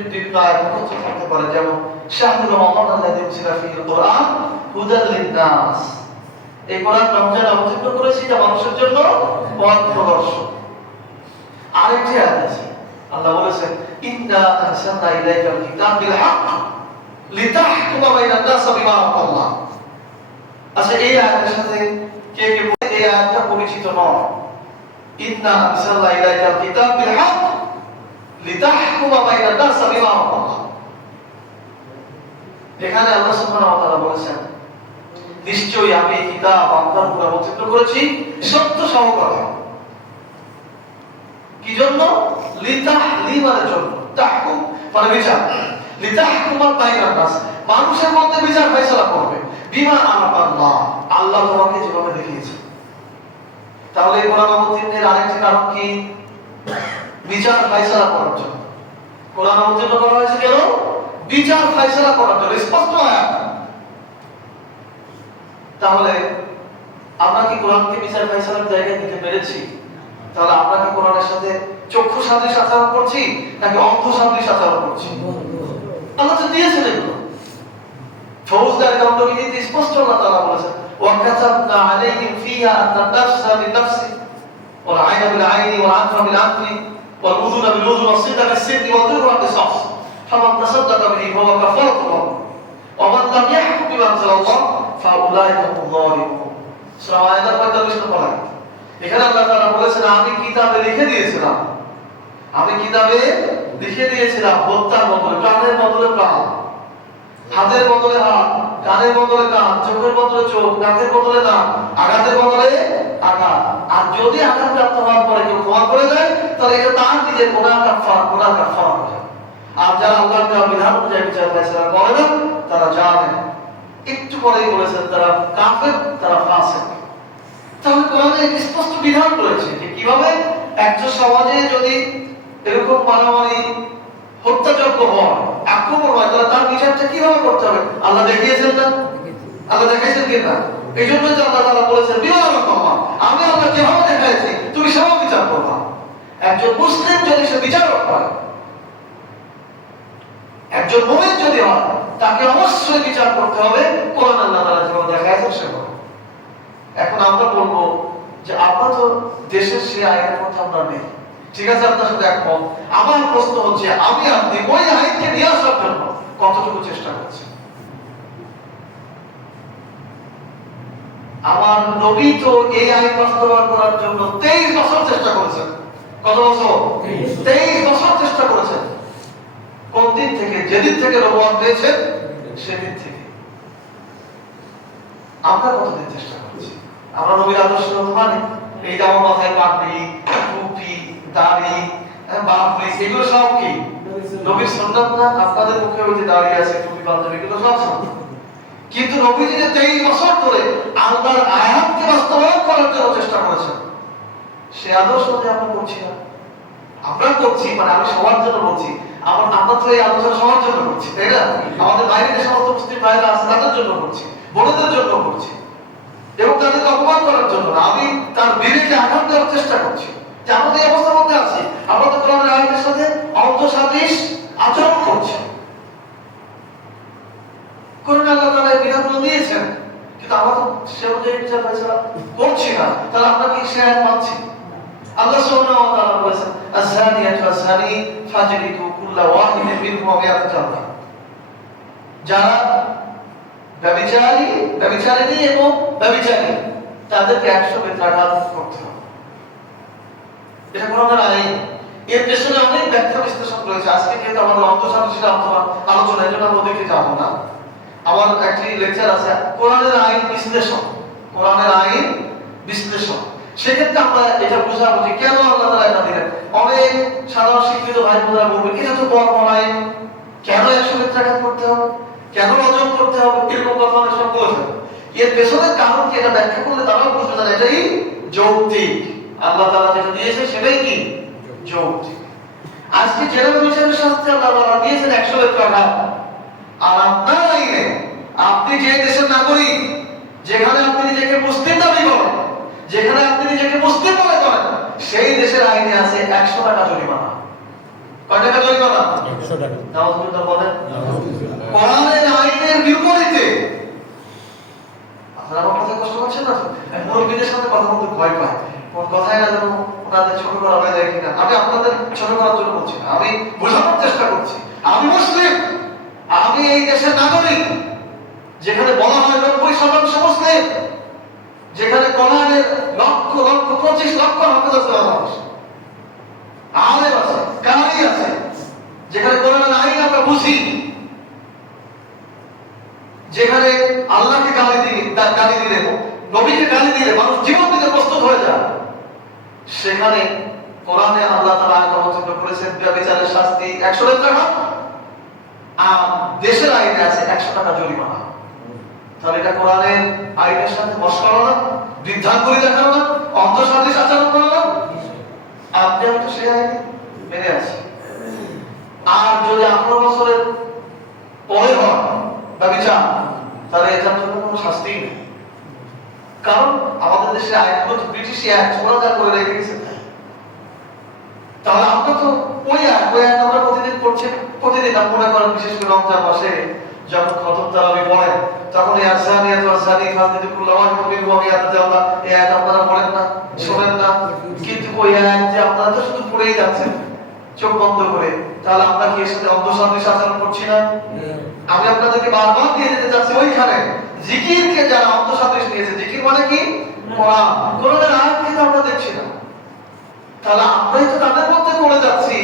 বিভিন্ন আয়াত মুখস্থ থাকতে পারে, যেমন শাহরুর রমাদান আল্লাযী উনজিলা ফীহিল কুরআন হুদাল লিন-নাস। এই কোরআন রমজানে অবতীর্ণ করেছি যা মানুষের জন্য পথ প্রদর্শক। আরেকটি আয়াত আছে, আল্লাহ বলেছেন ইন্না আরসালনা ইলাইকাল কিতাব বিল হক লিতাহকুমা বাইনান নাস বিমা আরাকাল্লাহ। আচ্ছা, এই আয়াতের সাথে কে কে এই আয়াতটা পরিচিত নয়? ইন্না আরসালনা ইলাইকাল কিতাব বিল হক লিতাহকুমা বাইনান নাস বিমা আরাকাল্লাহ। এখানে আল্লাহ সুবহানাহু ওয়া তাআলা বলেছেন নিশ্চয়ই আমি এই কিতাব আপনার উপর অবতীর্ণ করেছি সত্য সহকারে। কি জন্য? লিতাহলিমার জন্য, তাহকুম মানে বিচার, লিতাহকুমা বাইনান নাস মানুষের মধ্যে বিচার ফয়সালা করবে, বিমা আরাকাল্লাহ আল্লাহ তোমাকে যেভাবে দেখিয়েছে। তাহলে এই কোরআন অবতীর্ণের আরেকটি কারণ কি? বিচার ফয়সালা করার জন্য। কোরআন অবতীর্ণ করা হয়েছে কেন? বিচার ফয়সালা করার জন্য, স্পষ্ট আয়াত। তাহলে আমরা কি কোরআনকে বিচার ফয়সালার জায়গায় দিতে পেরেছি? তাহলে আমরা কি কোরআনের সাথে চক্ষু সাদৃশ আচরণ করছি নাকি অন্ধ সাদৃশ আচরণ করছি? আল্লাহ তো দিয়েছেন এগুলো। ফৌজদারি দণ্ডবিধিতে স্পষ্ট আল্লাহ তাআলা বলেছেন ওয়া কাতাবনা আলাইহিম ফিহা আন্নান নাফসা বিন-নাফসি ওয়াল আইনা বিল-আইনি ওয়াল আনফা বিল-আনফি ওয়াল উযুনা বিল-উযুনি ওয়াস-সিদরা বিস-সিদরি ওয়াল যুরহা বিস-সাফ ফামান তাসাদদাকা বিহি ফাহুয়া কাফারাতুন লাহু ওয়া মান লাম ইয়াহকুম বিমা আনজালাল্লাহ ফাউলাইকা হুমুয যালিমুন। সূরা আয়াত 45 নম্বর আয়াত। এখানে আল্লাহ তাআলা বলেছেন আমি কিতাবে লিখে দিয়েছিলাম, আমি কিতাবে লিখে দিয়েছিলাম হত্যার বদলে প্রাণের বদলে প্রাণ, হাতের বদলে হাত, কানের বদলে কান, চোখের বদলে চোখ, নাকের বদলে নাক, আঘাতের বদলে আঘাত। আর যদি আঘাতপ্রাপ্ত হওয়ার পরে কেউ ক্ষমা করে দেয় তাহলে এটা তার নিজের গুনাহ কাফারা করে। আর যারা আল্লাহর দেওয়া বিধান অনুযায়ী বিচার ফয়সালা করে না তারা জানেন, একটু পরেই বলেছেন তারা কাফের, তারা ফাসিক। তাহলে কোরআনে স্পষ্ট বিধান রয়েছে যে কিভাবে একটা সমাজে যদি এরকম মারামারি, হত্যাযজ্ঞ হয়, আক্রমণ হয়, তাহলে তার বিচারটা কিভাবে করতে হবে আল্লাহ দেখিয়েছেন না? আল্লাহ দেখাইছেন কিনা? এই জন্যই তো আল্লাহ তাআলা বলেছেন বিমা আরাকাল্লাহ আমি আল্লাহ যেভাবে দেখাইছি তুমি সেভাবে বিচার করবা। একজন মুসলিম যদি সে বিচারক হয়, একজন মুমিন যদি হয়, তাকে অবশ্যই বিচার করতে হবে কোরআন আল্লাহ তাআলা যেভাবে দেখাইছেন সেভাবে। এখন আমরা বলবো যে আমরা তো দেশের সেই আইনের মধ্যে আমরা নেই, ঠিক আছে, আপনার সাথে একমত। আমার প্রশ্ন হচ্ছে আমি আপনি ওই আইনকে নিয়ে আসার জন্য কতটুকু চেষ্টা করছি? আমার নবী তো এই আইন বাস্তবায়ন করার জন্য 23 বছর চেষ্টা করেছেন। কত বছর? 23 বছর চেষ্টা করেছেন। কোন দিন থেকে? যেদিন থেকে নবুয়ত পেয়েছেন সেদিন থেকে। আমরা কতদিন চেষ্টা করছি? আমরা নবীর আদর্শ মানে এই যে আমার মাথায় পাগড়ি, টুপি, দাড়ি, বাবরি, এগুলো সব কি নবীর সুন্নাত না? আপনাদের মুখে ওই যে দাড়ি আছে, টুপি, পাঞ্জাবি, এগুলো সব সুন্নাত। কিন্তু নবীজি যে 23 বছর ধরে আল্লাহর আয়াতকে বাস্তবায়ন করার জন্য চেষ্টা করেছেন, সে আদর্শ যে আমরা করছি না। আমরা করছি মানে আমি সবার জন্য বলছি, আমরা তো এই আদর্শ সবার জন্য করছি, তাই না? আমাদের বাইরে যে সমস্ত মুসলিম ভাইরা আছে তাদের জন্য করছি, বোনদের জন্য করছি, এবং তাদেরকে অপমান করার জন্য না। আমি তার বিবেকে আঘাত দেওয়ার চেষ্টা করছি যে আমরা এই অবস্থার মধ্যে আছি, আমরা তো কোরআনের আয়াতের সাথে অন্ধ সাদৃশ আচরণ করছি। কোরআনে আল্লাহ তাআলা এই বিধানগুলো দিয়েছেন, কিন্তু আমরা তো সে অনুযায়ী বিচার ফয়সালা করছি না। তাহলে আমরা কি সে আয়াত মানছি? আল্লাহ সুবহানাহু ওয়া তাআলা বলেছেন আয-যানিয়াতু ওয়াজ-যানী ফাজলিদু কুল্লা ওয়াহিদিন মিনহুমা মিআতা জালদা। যারা ব্যভিচারিণী এবং ব্যভিচারী তাদেরকে 100 বেত্রাঘাত করতে হবে। এটা কোরআনের আইন। এর পেছনে অনেক ব্যাখ্যা বিশ্লেষণ রয়েছে। আজকে যেহেতু আমাদের অন্তঃসাদৃশ্য আলোচনা, এই জন্য আমরা ওদিকে যাবো না। আমার একটি লেকচার আছে কোরআনের আইন বিশ্লেষণ, কোরআনের আইন বিশ্লেষণ। সেক্ষেত্রে আমরা এটা বুঝাবো যে কেন আল্লাহ তাআলা এটা দিলেন। অনেক সাধারণ শিক্ষিত ভাই বোনেরা বলবে এটা তো বড় আইন, কেন 100 বেত্রাঘাত করতে হবে, কেন অর্জন করতে হবে, এরকম কথা অনেক সময় বলে থাকে। এর পেছনের কারণ কি এটা ব্যাখ্যা করলে তারাও বুঝবে না এটাই যৌক্তিক। আল্লাহ তাআলা যেটা দিয়েছে সেটাই কি যৌক্তিক। আজকে যেরকম বিচারের শাস্তি আল্লাহ তাআলা দিয়েছেন 100 বেত্রাঘাত, আর আপনার আইনে আপনি যে দেশের নাগরিক, যেখানে আপনি নিজেকে মুসলিম দাবি করেন, যেখানে আপনি নিজেকে মুসলিম মনে করেন, সেই দেশের আইনে আছে 100 টাকা জরিমানা। কয় টাকা জরিমানা? 100 টাকা। নাউযুবিল্লাহ বলেন। কোরআনের আইনের বিপরীতে আপনারা আমার কথা কষ্ট পাচ্ছেন না? মুরব্বীদের সাথে কথা বলতে ভয় পায়, কোন কথাই না যেন ওনাদের ছোট করা হয়ে যায় কিনা। আমি আপনাদের ছোট করার জন্য বলছি না, আমি বোঝানোর চেষ্টা করছি। আমি মুসলিম, আমি এই দেশের নাগরিক, যেখানে বলা হয় 90% মুসলিম, যেখানে কোরআনের লক্ষ লক্ষ 25 লক্ষ হাফেজ আছে, মানুষ আলেম আছে, কারি আছে, যেখানে কোরআনের আইন আমরা বুঝি, যেখানে আল্লাহকে গালি দিলে নবীকে গালি দিলে মানুষ জীবন দিতে প্রস্তুত হয়ে যায়, সেখানে কোরআনে আল্লাহ তাআলা আয়াত অবতীর্ণ করেছেন ব্যভিচারের শাস্তি 100 বেত্রাঘাত, আর দেশের আইনে আছে 100 টাকা জরিমানা। তাহলে এটা কোরআনের আইনের সাথে মশকরা না, বৃদ্ধাঙ্গুলি দেখানো না, অন্ধসাদৃশ আচরণ করা না। আপনি আমি তো সেই আইন মেনে আছি। আর যদি 18 বছরের পরে হয় ব্যভিচার, তাহলে এটার জন্য কোনো শাস্তি নেই। কারণ আমাদের দেশের আইনগুলো ব্রিটিশ অ্যাক্ট, ওরা যা করে রেখে গেছে। তাহলে আমরা তো ওই আইন আমরা প্রতিদিন পড়ছি, প্রতিদিন মনে করেন বিশেষ করে রমজান মাসে যখন খতম তারাবি পড়েন, তখন এই আযানিয়াত ওয়া যানি ফাজলিকুল্লাহ ওয়া বিল ওয়াকিয়াত আল্লাহ, এই আয়াত আপনারা পড়েন না, শোনেন না। কিন্তু ওই আয়াত যে আপনারা তো শুধু পড়েই যাচ্ছেন চোখ বন্ধ করে, তাহলে আমরা কি এর সাথে অন্ধসাদৃশ আচরণ করছি না? আমি আপনাদেরকে বারবার দিয়ে যেতে চাচ্ছি ওইখানে জিকিরকে যারা অন্তঃসাদৃশ নিয়েছে, জিকির মানে কি কোরআন, কোরআনের আয়াতকে তো আমরা দেখছি না। তাহলে আমরাই তো তাদের মধ্যে পড়ে যাচ্ছি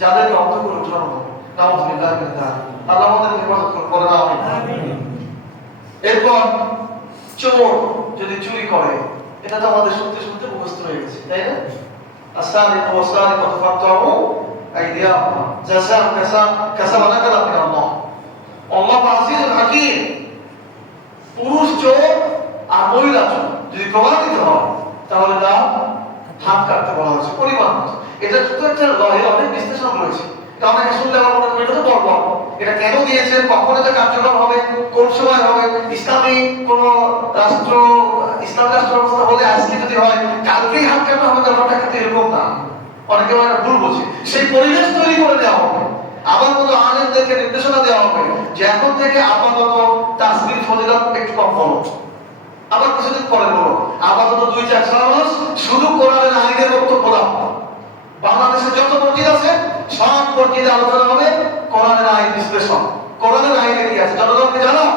যাদেরকে অন্ধ করে উঠানো হবে। নাউযুবিল্লাহি মিন যালিক। আল্লাহ আমাদেরকে হেফাজত করুন, বলেন আমিন। এরপর চোর যদি চুরি করে, এটা তো আমাদের শুনতে শুনতে মুখস্থ হয়ে গেছে, তাই না? আস-সারিকু ওয়াস-সারিকাতু ফাকতাউ আইদিয়াহুমা জাযাআন কাসাবা নাকালা মিন আল্লাহ। আল্লাহ আজিজুল হাকীম। পুরুষ চোর আর মহিলা চোর যদি প্রমাণিত হয়, তাহলে তার হাত কাটতে বলা হয়েছে পরিমাণ মতো। এটা শুধু একটা লয়ের অনেক বিশ্লেষণ রয়েছে। এটা অনেকে শুনলে আমার মনে হয় এটা তো বড়, এটা কেন দিয়েছেন, কখন এটা কার্যকর হবে, কোন সময় হবে। ইসলামী কোন রাষ্ট্র, ইসলামী রাষ্ট্র ব্যবস্থা হলে আজকে যদি হয় কালকেই হাত কাটা হবে, ব্যাপারটা কিন্তু এরকম না। অনেকে মানে ভুল বোঝে। সেই পরিবেশ তৈরি করে দেওয়া হবে। আবার মতো আলেমদেরকে নির্দেশনা দেওয়া হবে যে এখন থেকে আপাতত তাসবিহ ফজিলত একটু কম বলো, আবার কিছুদিন পরে বলো, আপাতত 2-4 মাস শুধু কোরআনের আইনের বক্তব্য দাও। বাংলাদেশে যত মসজিদ আছে সব মসজিদে আলোচনা হবে কোরআনের আইন বিশ্লেষণ, কোরআনের আইনে কি আছে জনগণকে জানাও,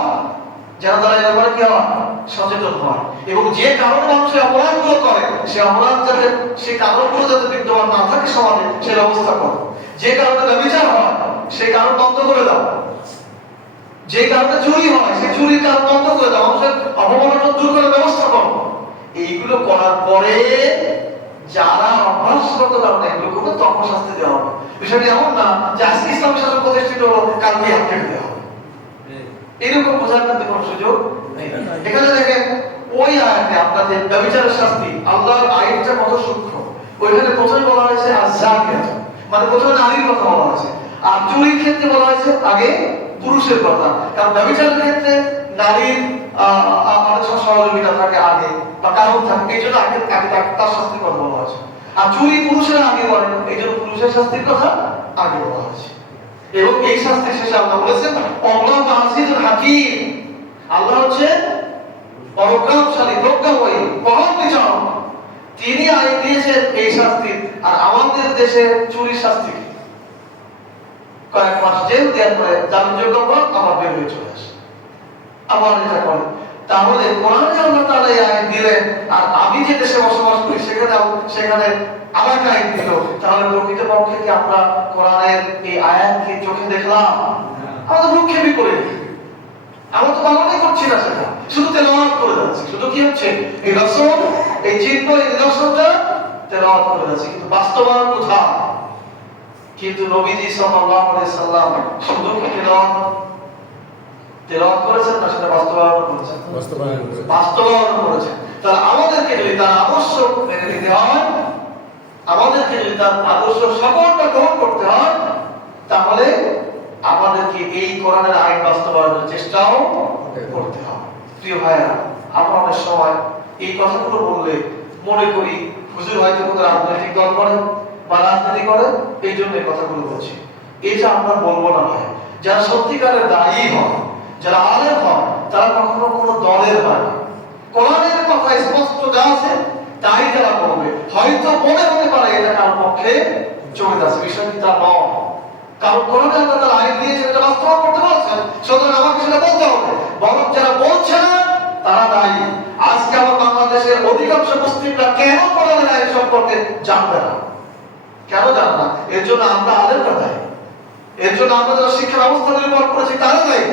যেন তারা এর ব্যাপারে কি হয় সচেতন হয়। এবং যে কারণে মানুষের অপরাধগুলো করে, সে অপরাধ যাতে, সেই কারণগুলো যাতে বিদ্যমান না থাকে সমাজে, সে ব্যবস্থা করো। যে কারণে ব্যভিচার হয় সেই কারণ বন্ধ করে দাও, যে কারণে চুরি হয় সেই চুরির কারণ বন্ধ করে দাও, মানুষের অপমাননা দূর করার ব্যবস্থা করো। এইগুলো করার পরে যারা অভ্যাসগত কারণে এগুলো করবে তখন শাস্তি দেওয়া হবে। বিষয়টি এমন না যে আজকে ইসলামী শাসন প্রতিষ্ঠিত হলো কালকে হাত কেটে দেওয়া হবে, এরকম বোঝার কিন্তু কোনো সুযোগ নেই। এখানে দেখেন ওই আয়াতে আপনাদের ব্যভিচারের শাস্তি, আল্লাহর আইনটা কত সূক্ষ্ম। ওইখানে প্রথমে বলা হয়েছে আযানিয়াত, মানে প্রথমে নারীর কথা বলা হয়েছে, আর চুরির ক্ষেত্রে বলা হয়েছে আগে পুরুষের কথা। কারণ ব্যভিচারের ক্ষেত্রে নারীর অনেক সময় সহযোগিতা থাকে আগে বা কারণ থাকে, এই জন্য আগে তার শাস্তির কথা বলা হয়েছে। আর চুরি পুরুষের আগে বলে, এই জন্য পুরুষের শাস্তির কথা আগে বলা হয়েছে। এবং এই শাস্তির শেষে আল্লাহ বলেছেন আল্লাহু আজিজুল হাকীম, আল্লাহ হচ্ছে পরাক্রমশালী, প্রজ্ঞাময়ী, মহান বিচারক। তিনি আইন দিয়েছেন এই শাস্তির। আর আমাদের দেশে চুরির শাস্তি কয়েক মাস জেল দেওয়ার পরে জামিনযোগ্য পর আবার বের হয়ে চলে আসে, আবার এটা করে। তাহলে কোরআনে আল্লাহ তাআলা এই আইন দিলেন, আর আমি যে দেশে বসবাস করি সেখানে আবার আইন দিল। তাহলে প্রকৃতপক্ষে কি আমরা কোরআনের এই আয়াতকে চোখে দেখলাম? আমরা তো ভ্রুক্ষেপই করে দিই, আমরা তো পালনই করছি না, সেটা শুধু তেলাওয়াত করে যাচ্ছি। শুধু কি হচ্ছে, এই রাসূল এই চিহ্ন, এই নিদর্শনটা তেলাওয়াত করে যাচ্ছে, কিন্তু বাস্তবায়ন কোথায়? কিন্তু নবীজি সাল্লাল্লাহু আলাইহি সাল্লাম শুধু কি তেলাওয়াত করেছেন না, সেটা বাস্তবায়ন করেছেন? বাস্তবায়ন করেছেন। তাহলে আমাদেরকে যদি তার আদর্শ মেনে নিতে হয়, আমাদেরকে যদি তার আদর্শ সকলটা গ্রহণ করতে হয়, তাহলে আমাদেরকে এই কোরআনের আইন বাস্তবায়নের চেষ্টাও করতে হবে। প্রিয় ভাইরা, আমরা অনেক সময় এই কথাগুলো বললে মনে করি হুজুর হয়তো কোনো রাজনৈতিক দল করে বা রাজনীতি করে, এই জন্য এই কথাগুলো বলছি। এটা আমরা বলবো না ভাই। যারা সত্যিকারের দায়ী হয়, যারা আলেম হয়, তারা কখনো কোনো দলের হয় না। কোরআনের কথা স্পষ্ট যা আছে তাই তারা বলবে। হয়তো মনে হতে পারে এটা কারোর পক্ষে চলে যাচ্ছে, বিষয়টি তা নয়। কারণ কোরআনে আল্লাহ তাআলা আইন দিয়েছেন, এটা বাস্তবায়ন করতে বলছেন, সুতরাং আমাকে সেটা বলতে হবে। বরং যারা বলছে না তারা দায়ী। আজকে আমার বাংলাদেশের অধিকাংশ মুসলিমরা কেন কোরআনের আইন সম্পর্কে জানবে না? কেন জানে না? এর জন্য আমরা আলেমরা দায়ী। এর জন্য আমরা যারা শিক্ষা ব্যবস্থা নির্ভর করেছি তারা দায়ী।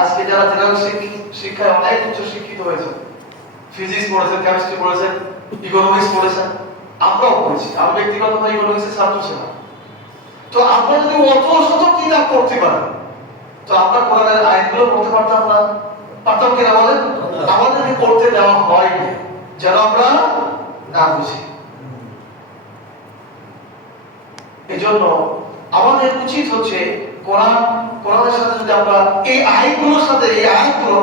আজকে যারা জেনারেল শিক্ষায় অনেক উচ্চ শিক্ষিত হয়েছে, ফিজিক্স পড়েছেন, কেমিস্ট্রি পড়েছেন, ইকোনমিক্স পড়েছেন, আমরাও পড়েছি। আমি ব্যক্তিগতভাবে ইকোনমিক্সের ছাত্র ছিলাম। তো আমরা যদি অত শত কিতাব পড়তে পারি, তো আমরা কোরআনের আইনগুলো পড়তে পারতাম না? পারতাম কিনা বলেন? আমাদেরকে পড়তে দেওয়া হয়নি, যেন আমরা না বুঝি। এই জন্য আমাদের উচিত হচ্ছে কোরআনের সাথে যদি আমরা এই আইনগুলোর সাথে, এই আয়াতগুলো,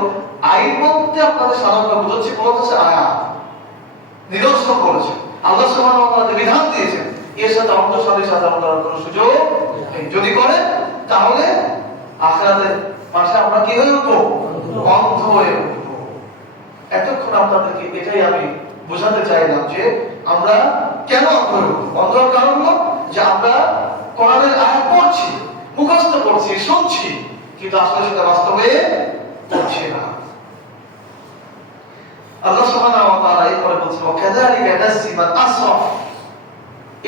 আইন বলতে আপনাদের সাধারণত বুঝাচ্ছি, বলতেছে আয়াত, নিদর্শন করেছে আল্লাহ সুবহানাহু ওয়া তাআলা যে বিধান দিয়েছেন, এর সাথে অন্তঃসারের সাথে আমাদের কোনো সুযোগ নেই। যদি করে তাহলে আখিরাতের মাসে আমরা কি হয়ে উঠবো? অন্ধ হয়ে উঠবো। এতক্ষণ আপনাদেরকে এটাই আমি বোঝাতে চাইলাম যে আমরা কেন অন্ধ হয়ে উঠবো। অন্ধ হওয়ার কারণ হলো যে আমরা কোরআনের আয়াত পড়ছি, মুখস্থ করছি, শুনছি, কিন্তু আসলে সেটা বাস্তবে পড়ছি না। আল্লাহ সুবহানাহু ওয়া তাআলা এরপরে বলছেন, ওয়াকাযালিকা নাজজি মান আসরাফ।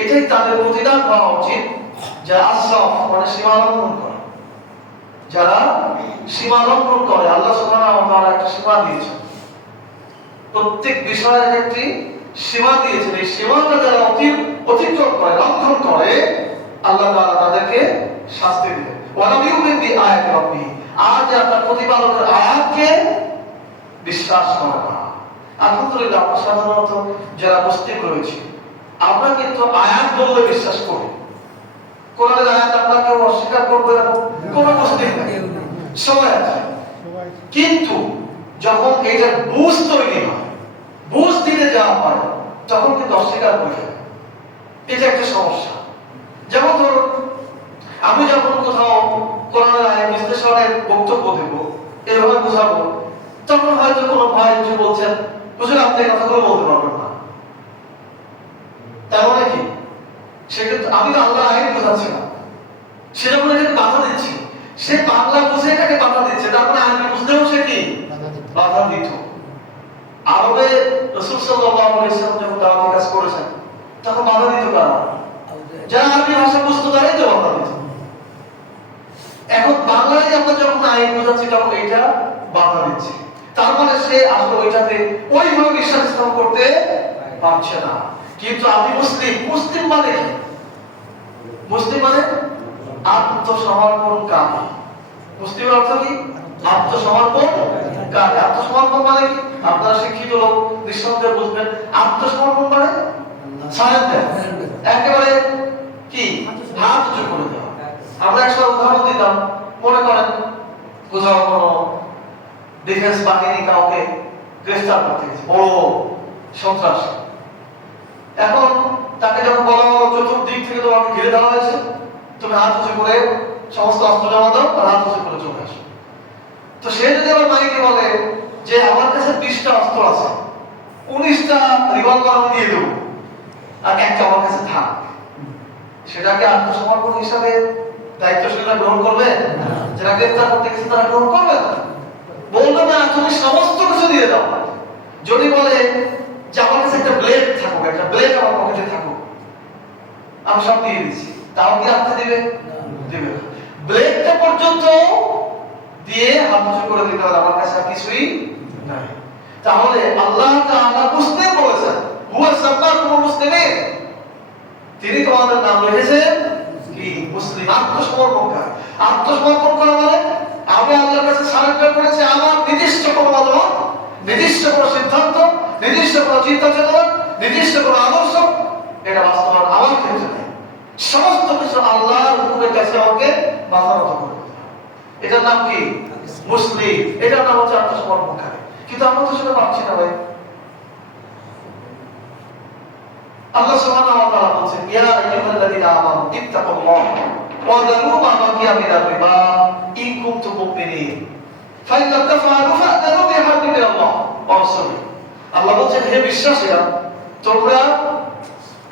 এটাই তাদের প্রতিদান হওয়া উচিত যারা আসরাফ মানে সীমা লঙ্ঘন করে। যারা সীমা লঙ্ঘন করে, আল্লাহ সুবহানাহু ওয়া তাআলা একটা সীমা দিয়েছেন, প্রত্যেক বিষয়ের একটি সীমা দিয়েছেন। এই সীমাটা যারা অতিক্রম করে, লঙ্ঘন করে, আল্লাহ তাআলা তাদেরকে শাস্তি দিবেন। ওয়া লাম ইউমিন বিআয়াতি রাব্বিহি, আর যারা তার প্রতিপালকের আয়াতকে বিশ্বাস করে না। আলহামদুলিল্লাহ, আমরা সাধারণত যারা মুসলিম রয়েছে, আমরা কিন্তু আয়াত বললে বিশ্বাস করি। কোরআনের আয়াত আমরা কেউ অস্বীকার করবো এরকম কোন মুসলিম নাই, সবাই আছে। কিন্তু যখন এটা বুঝ তৈরি হয়, বুঝ দিতে যাওয়া হয়, তখন কিন্তু অস্বীকার করে ফেলে। এটা একটা সমস্যা। যেমন ধরুন, আমি যখন কোথাও কোরআনের আয়াত বিশ্লেষণের বক্তব্য দেব, এভাবে বোঝাবো, তখন হয়তো কোনো ভাই এসে বলছেন, হুজুর আপনি এই কথাগুলো বলতে পারবেন না। তার মানে কি? সেক্ষেত্রে আমি তো আল্লাহ আইন বোঝাচ্ছি না, সে যখন এটাকে বাধা দিচ্ছি, সে বাংলা বুঝে এটাকে বাধা দিচ্ছে, তার মানে আইন বুঝলেও সে কি বাধা দিত। আরবে রাসূল সাল্লাল্লাহু আলাইহি ওয়াসাল্লাম যখন দাওয়াতি কাজ করেছেন, তখন বাধা দিত কারা? যারা আরবি ভাষা বুঝতো তারাই তো বাধা দিত। এখন বাংলায় আমরা যখন আইন বোঝাচ্ছি, তখন এটা বাধা দিচ্ছে। তার মানে সে আসলে ওইটাতে ওইভাবে বিশ্বাস স্থাপন করতে পারছে না। কিন্তু আমি মুসলিম, মুসলিম মানে কি? মুসলিম মানে আত্মসমর্পণকারী। মুসলিমের অর্থ কি? আত্মসমর্পণকারী। আত্মসমর্পণ মানে কি? আপনারা শিক্ষিত লোক নিঃসন্দেহে বুঝবেন। আত্মসমর্পণ মানে সারেন্ডার, একেবারে কি হাত উঁচু করে দেওয়া। আমরা একটা উদাহরণ দিতাম, মনে করেন কোথাও কোনো ডিফেন্স বাহিনী কাউকে গ্রেফতার করতে গেছে, বড় সন্ত্রাস। এখন তাকে যখন বলা হলো চতুর্দিক থেকে তোমাকে ঘিরে দেওয়া হয়েছে, তুমি হাত উঁচু করে সমস্ত অস্ত্র জমা দাও, আর হাত উঁচু করে চলে আসো। তো সে যদি আবার মাইকে বলে যে আমার কাছে 20টা অস্ত্র আছে, 19টা রিভলভার আমি দিয়ে দেবো, আর একটা আমার কাছে থাক, সেটাকে আত্মসমর্পণ হিসাবে দায়িত্বশীলরা গ্রহণ করবে? যারা গ্রেফতার করতে গেছে তারা গ্রহণ করবে না। বলবে না তুমি সমস্ত কিছু দিয়ে দাও। যদি বলে যে আমার কাছে একটা ব্লেড থাকুক, একটা ব্লেড আমার পকেটে থাকুক, আমি সব দিয়ে দিচ্ছি, তাও কি রাখতে দিবে? দিবে না। ব্লেডটা পর্যন্ত দিয়ে হাত উঁচু করে দিতে হবে, আমার কাছে আর কিছুই নাই। তাহলে আল্লাহ তাআলা মুসলিম বলেছেন, হুয়া সাম্মাকুমুল মুসলিমিন, তিনি তোমাদের নাম রেখেছেন কি মুসলিম, আত্মসমর্পণকারী। আত্মসমর্পণ করা মানে আমি আল্লাহর কাছে সারেন্ডার করেছি আমার নির্দিষ্ট কোনো মতামত, নির্দিষ্ট কোনো সিদ্ধান্ত, নির্দিষ্ট কোনো চিন্তা চেতনা, নির্দিষ্ট কোনো আদর্শ, এটা বাস্তবায়ন আমার ক্ষেত্রে নেই। সমস্ত কিছু আল্লাহর হুকুমের কাছে আমাকে মাথা নত করে দিতে হবে। এটার নাম কি মুসলিম, এটার নাম হচ্ছে আত্মসমর্পণকারী। কিন্তু আমরা তো সেটা পাচ্ছি না ভাই। আল্লাহ সুবহানাহু ওয়া তাআলা বলেন, ইয়া আইয়ুহাল্লাযীনা আমানু ইত্তাকুল্লাহ ওয়া যারু মা বাকিয়া মিনার রিবা ইন কুনতুম মুমিনিন ফাইন লাম তাফআলু ফা'তানু বিহারবিন মিনাল্লাহ ওয়া রাসূলিহি। আল্লাহ বলেন, হে বিশ্বাসীরা, তোমরা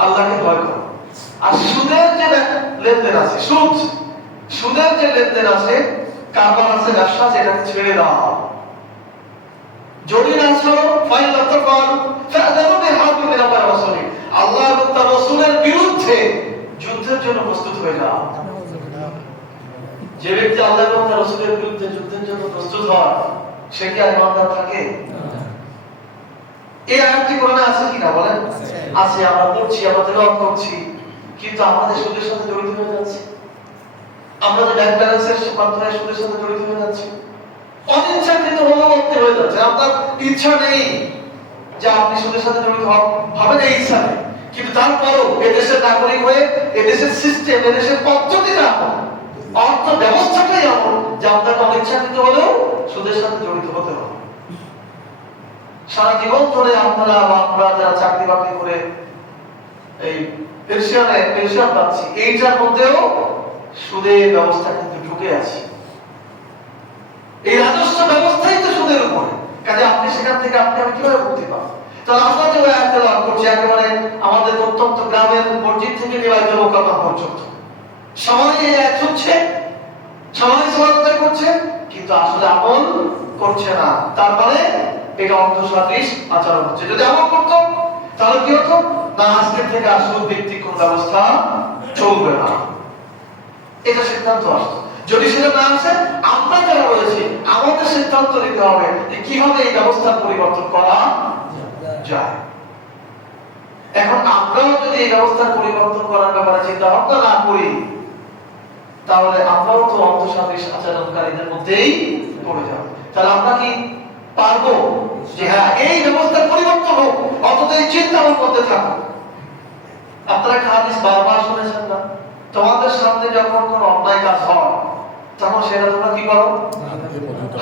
আল্লাহকে ভয় করো, আর সুদের যে লেনদেন আছে, সুদের যে লেনদেন আছে, কারবার আছে, ব্যবসা আছে, এটাকে ছেড়ে দাও। যদি না ছাড়ো ফাইন লাম তাফআলু ফা'তানু বিহারবিন মিনাল্লাহ ওয়া রাসূলিহি, আল্লাহ এবং তার রাসূলের বিরুদ্ধে যুদ্ধের জন্য প্রস্তুত হয়ে যাও। যে ব্যক্তি আল্লাহ এবং তার রাসূলের বিরুদ্ধে যুদ্ধের জন্য প্রস্তুত হয়, সে কি ঈমানদার থাকে? এই আয়াতটি কোরআনে আছে কিনা বলেন? আছে। আমরা পড়ছি, আমরা তেলাওয়াত করছি, কিন্তু আমাদের সুদের সাথে জড়িত হয়ে যাচ্ছে। আমরা যে ব্যাংক ব্যালেন্সের মাধ্যমে সুদের সাথে জড়িত হয়ে যাচ্ছি, অনিচ্ছাকৃত হলেও হয়ে যাচ্ছে। আপনার ইচ্ছা নেই যে আপনি সুদের সাথে জড়িত হবেন, এই ইচ্ছা নেই, কিন্তু তারপরেও এদেশের নাগরিক হয়ে এদেশের সিস্টেম, এদেশের পদ্ধতিটা, অর্থ ব্যবস্থাটাই এমন যে আপনাকে অনিচ্ছাকৃত হলেও সুদের সাথে জড়িত হতে হবে। সারা জীবন ধরে আপনারা বা আমরা যারা চাকরি বাকরি করে এই পেনশন পাচ্ছি, এইটার মধ্যেও সুদের ব্যবস্থা কিন্তু ঢুকে আছে। এই রাজস্ব ব্যবস্থাই তো সুদের উপরে, কাজে আপনি সেখান থেকে আপনি আমি কিভাবে মুক্তি পাবো? তাহলে আমরা যে আয়াতে লাভ করছি, একেবারে আমাদের প্রত্যন্ত গ্রামের মসজিদ থেকে নিবাইতে মোকাম পর্যন্ত সবাই এই এক হচ্ছে, সবাই সমাজতায় করছে, কিন্তু আসলে আমল করছে না। তার মানে এটা অন্তঃসাদৃশ আচরণ হচ্ছে। যদি আমল করতো তাহলে কি হতো না, আজকের থেকে আসল ব্যক্তি কোন ব্যবস্থা চলবে না, এটা সিদ্ধান্ত আসতো। যদি সেটা না আসে, আমরা যারা রয়েছে আমাদের সিদ্ধান্ত নিতে হবে যে কিভাবে এই ব্যবস্থার পরিবর্তন করা যায়। এখন আমরাও যদি এই ব্যবস্থার পরিবর্তন করার ব্যাপারে চিন্তা ভাবনা না করি, তাহলে আমরাও তো অন্তঃসাদৃশ আচরণকারীদের মধ্যেই পড়ে যাব। তাহলে আমরা কি পারবো যে হ্যাঁ এই ব্যবস্থার পরিবর্তন হোক, অন্তত এই চিন্তা আমার মধ্যে থাকুক? আপনারা একটা হাদিস বারবার শুনেছেন না, তোমাদের সামনে যখন কোনো অন্যায় কাজ হয় তখন সেটা তোমরা কি করো?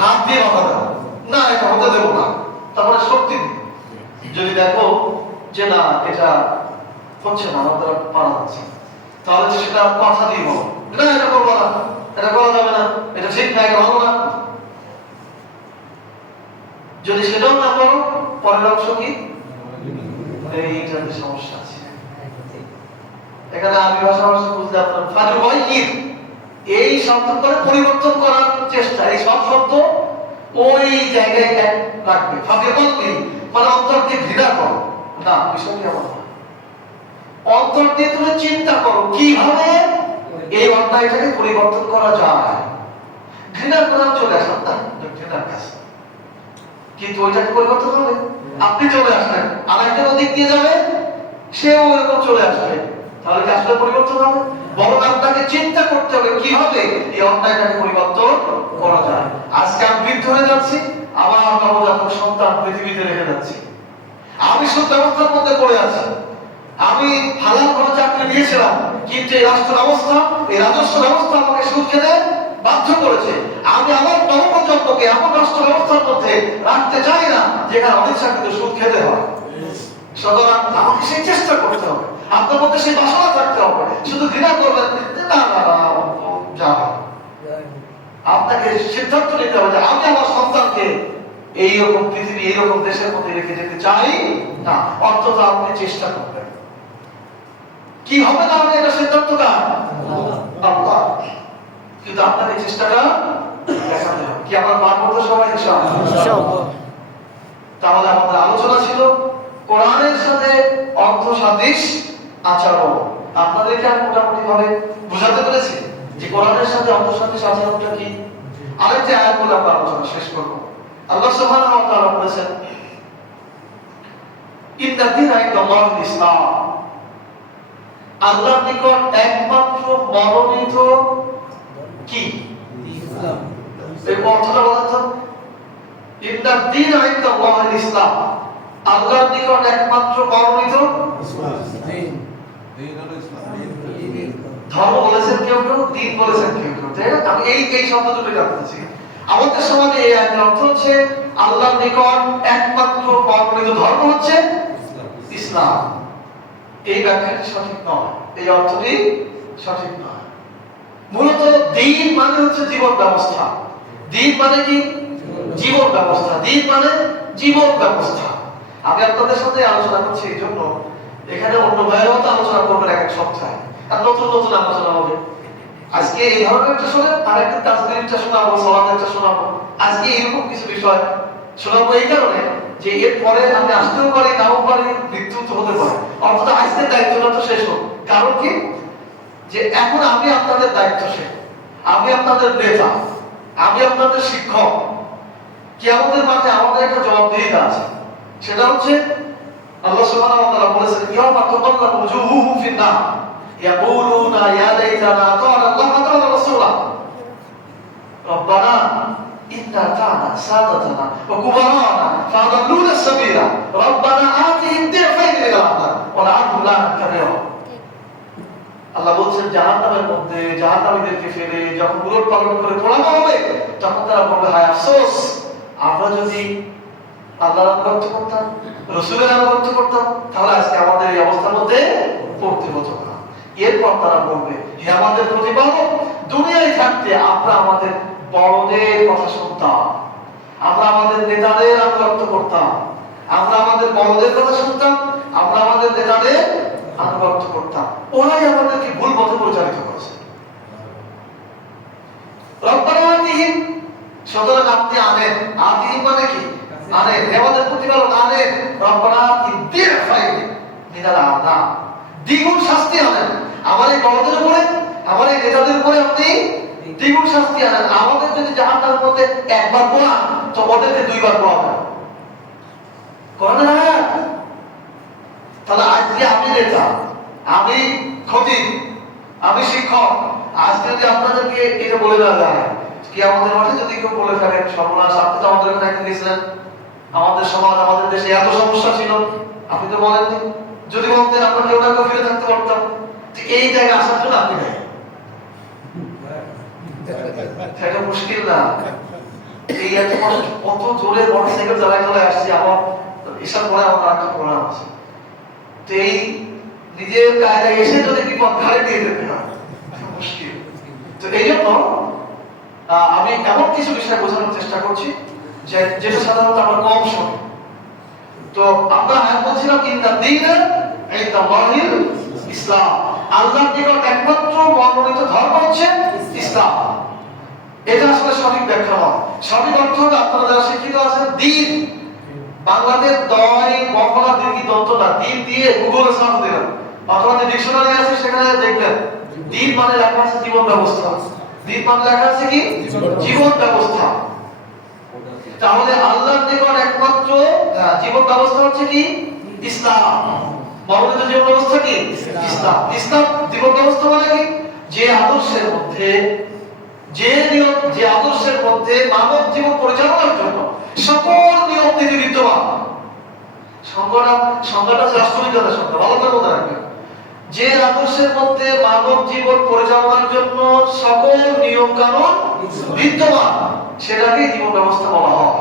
হাত দিয়ে বাধা দাও, না এটা হতে দেবো না। তারপরে শক্তি যদি দেখো যে না এটা হচ্ছে না, আমাদের পারা যাচ্ছে, তাহলে সেটা কথা দিয়ে বলো, না এটা করবো না, এটা করা যাবে না, এটা ঠিক না, এটা ভালো না। যদি সেটাও না করো, পরের অংশ কি? এইটাতে সমস্যা আছে। এখানে আমি ভাষা বুঝলে আপনার ফাজু ওয়াইকির এই শব্দ করে পরিবর্তন করার চেষ্টা, এই সব শব্দ ওই জায়গায় রাখবে। ফাজুবন্দি মানে অন্তর দিয়ে ঘৃণা করো না, বিষয়টি এমন না। অন্তর দিয়ে তুমি চিন্তা করো কিভাবে এই অন্যায়টাকে পরিবর্তন করা যায়। ঘৃণা করা চলে আসেন না, ঘৃণার কাছে, কিন্তু ওইটাকে পরিবর্তন হবে। আপনি চলে আসবেন, আর একজন দিক দিয়ে যাবে, সেও এরকম চলে আসবে, তাহলে কি আসলে পরিবর্তন হবে? বরং আপনাকে চিন্তা করতে হবে কিভাবে এই অন্যায়টাকে পরিবর্তন করা যায়। আজকে আমি বৃদ্ধ হয়ে যাচ্ছি, আমার নবজাতক সন্তান পৃথিবীতে রেখে যাচ্ছি, আমি সুদ ব্যবস্থার মধ্যে পড়ে আছি, আমি হালাল ভাবে চাকরি দিয়েছিলাম, কিন্তু এই রাষ্ট্র ব্যবস্থা, এই রাজস্ব ব্যবস্থা আমাকে সুদ খেতে বাধ্য করেছে। আমি আমার নবপ্রজন্মকে এমন রাষ্ট্র ব্যবস্থার মধ্যে রাখতে চাই না যেখানে অনিচ্ছাকৃত সুদ খেতে হয়। সুতরাং আমাকে সেই চেষ্টা করতে হবে, আপনার মধ্যে সেই বাসনা থাকতে হবে। শুধু ঘৃণা করবেন না, না না যা, আপনাকে সিদ্ধান্ত নিতে হবে যে আমি আমার সন্তানকে এইরকম পৃথিবী, এইরকম দেশের মধ্যে রেখে যেতে চাই না। অন্তত আপনি চেষ্টা করবেন। কি হবে না হবে এটা সিদ্ধান্তটা আল্লাহ, কিন্তু আপনাকে চেষ্টাটা দেখাতে হবে। কি আমরা পারবো তো সবাই ইনশাআল্লাহ? তাহলে আমাদের আলোচনা ছিল কোরআনের সাথে অর্থসাদৃশ আচরণ। আপনাদেরকে আমি মোটামুটি ভাবে বুঝাতে পেরেছি যে কোরআনের সাথে অর্থসাদৃশ আচরণটা কি। আরেকটি আয়াত বলে আমরা আলোচনা শেষ করব। আল্লাহ সুবহানাহু ওয়া তাআলা বলেছেন, ইন্না দীনা ইনদাল্লাহিল ইসলাম, আল্লাহর নিকট একমাত্র মনোনীত কি ইসলাম। এই অর্থটা বলেন তো, ইন্না দীনা ইনদাল্লাহিল ইসলাম, আল্লাহর নিকট একমাত্র মনোনীত ইসলাম। ধর্ম বলেছেন কেউ কেউ, দিন বলেছেন কেউ কেউ, তাই না? আমি এই শব্দ দুটো জানতেছি। আমাদের সমাজে এই আয়াতের অর্থ হচ্ছে আল্লাহর নিকট একমাত্র মনোনীত ধর্ম হচ্ছে ইসলাম। এই ব্যাখ্যাটি সঠিক নয়, এই অর্থটি সঠিক নয়। মূলত দিন মানে হচ্ছে জীবন ব্যবস্থা। দিন মানে কি? জীবন ব্যবস্থা। দিন মানে জীবন ব্যবস্থা। আমি আপনাদের সাথে আলোচনা করছি এই জন্য, এখানে অন্য ভাইরাও তো আলোচনা করবেন এক এক সপ্তাহে, আর নতুন নতুন আলোচনা হবে। আজকে এই ধরনের একটা শোনেন, আরেকদিন তাজবিরটা শোনাবো, সালাতেরটা শোনাবো। আজকে এরকম কিছু বিষয় শোনাবো এই কারণে যে এর পরে আমি আসতেও পারি, নাও পারি, মৃত্যু তো হতে পারে। অর্থাৎ আজকের দায়িত্বটা তো শেষ হোক। কারণ কি, যে এখন আমি আপনাদের দায়িত্বশীল, আমি আপনাদের নেতা, আমি আপনাদের শিক্ষক। কিয়ামতের মাঠে আমাদের একটা জবাবদিহিতা আছে। সেটা হচ্ছে আল্লাহ সুবহানাহু ওয়া তাআলা বলেছেন, ইয়াওমা তুকাল্লাবু ওয়ুজুহুহুম ফিন-নার ইয়াকুলুনা ইয়া লাইতানা আতা'না আল্লাহ ওয়া রাসূলা রব্বানা ইন্না আতা'না সাদাতানা ওয়া কুবারানা ফাআদাল্লুনা আস-সাবিলা রব্বানা আতিহিম দি'ফাইন মিনাল আযাব ওয়া লা'আনহুম লা'নাতান কাবীরা। আল্লাহ বলছেন জাহান্নামের মধ্যে জাহান্নামীদেরকে ফেলে যখন উলট পালট করে পোড়ানো হবে, তখন তারা বলবে, হায় আফসোস, আমরা যদি আল্লাহর আনুগত্য করতাম, রাসূলের আনুগত্য করতাম, তাহলে আজকে আমাদের এই অবস্থার মধ্যে পড়তে হতো না। এরপর তারা বলবে, হে আমাদের প্রতিপালক, দুনিয়ায় থাকতে আমরা আমাদের বড়দের কথা শুনতাম, আমরা আমাদের নেতাদের আনুগত্য করতাম, আমরা আমাদের বড়দের কথা শুনতাম, আমরা আমাদের নেতাদের আনুগত্য করতাম, ওরাই আমাদেরকে ভুল পথে পরিচালিত করেছে। রব্বানা আতিহিম, সুতরাং আপনি আনেন, আতিহিম মানে কি? আনেন, আমাদের প্রতিপালক আনেন, রব্বানা আতিহিম দি'ফাইন মিনাল আযাব, দ্বিগুণ শাস্তি আনেন আমার এই বড়দের উপরে, আমার এই নেতাদের উপরে আপনি দ্বিগুণ শাস্তি আনেন। আমাদের যদি জাহান্নামের মধ্যে একবার পোড়ান, তো ওদেরকে দুইবার পোড়াবেন। কোরআনে আয়াত। তাহলে আজকে আমি নেতা, আমি খতিব, আমি শিক্ষক, আজকে যদি আপনাদেরকে এটা বলে দেওয়া যায়, কি আমাদের মাঠে যদি কেউ বলে ফেলেন সর্বনাশ, আপনি তো আমাদের এখানে একদিন গেছিলেন, আমাদের সমাজ, আমাদের দেশে এত সমস্যা ছিল, আপনি তো বলেননি। যদি বলতেন আমরা কেউ না কেউ ফিরে থাকতে পারতাম। এই জায়গায় আসার জন্য আপনি নেই, এটা মুশকিল না। এই এত কত জোরে মোটরসাইকেল চালায় চলে আসছি, আমার এসব পরে আমার একটা প্রোগ্রাম আছে। তো এই নিজের কায়দায় এসে যদি বিপদ ঘাড়ে দিয়ে দেবে না, মুশকিল। তো এই জন্য আমি এমন কিছু বিষয় বোঝানোর চেষ্টা করছি যেটা সাধারণত আমরা কম শুনি। তো আমরা বলছিলাম ইন্না দীনা ইনদাল্লাহিল ইসলাম, আল্লাহর নিকট একমাত্র মনোনীত ধর্ম হচ্ছে ইসলাম। এটা আসলে সঠিক ব্যাখ্যা নয়। সঠিক অর্থ হলো, আপনারা যারা শিক্ষিত আছেন, দিন বাংলাতে দয় গফলা দীর্ঘি দন্তটা দিন দিয়ে গুগলে সার্চ দিলেন অথবা যে ডিকশনারি আছে সেখানে দেখবেন দিন মানে লেখা আছে জীবন ব্যবস্থা। দিন মানে লেখা আছে কি? জীবন ব্যবস্থা। তাহলে আল্লাহর নিকট একমাত্র জীবন ব্যবস্থা হচ্ছে কি? ইসলাম। মনোনীত জীবন ব্যবস্থা কি? ইসলাম। ইসলাম জীবন ব্যবস্থা মানে কি? যে আদর্শের মধ্যে যে আদর্শের মধ্যে মানব জীবন পরিচালনার জন্য সকল নিয়ম নীতি বিদ্যমান। সংজ্ঞাটা রাষ্ট্রবিজ্ঞানের সংজ্ঞা, ভালো করে মনে রাখবেন। যে আদর্শের মধ্যে মানব জীবন পরিচালনার জন্য সকল নিয়ম কানুন বিদ্যমান, সেটাকে জীবন ব্যবস্থা বলা হয়।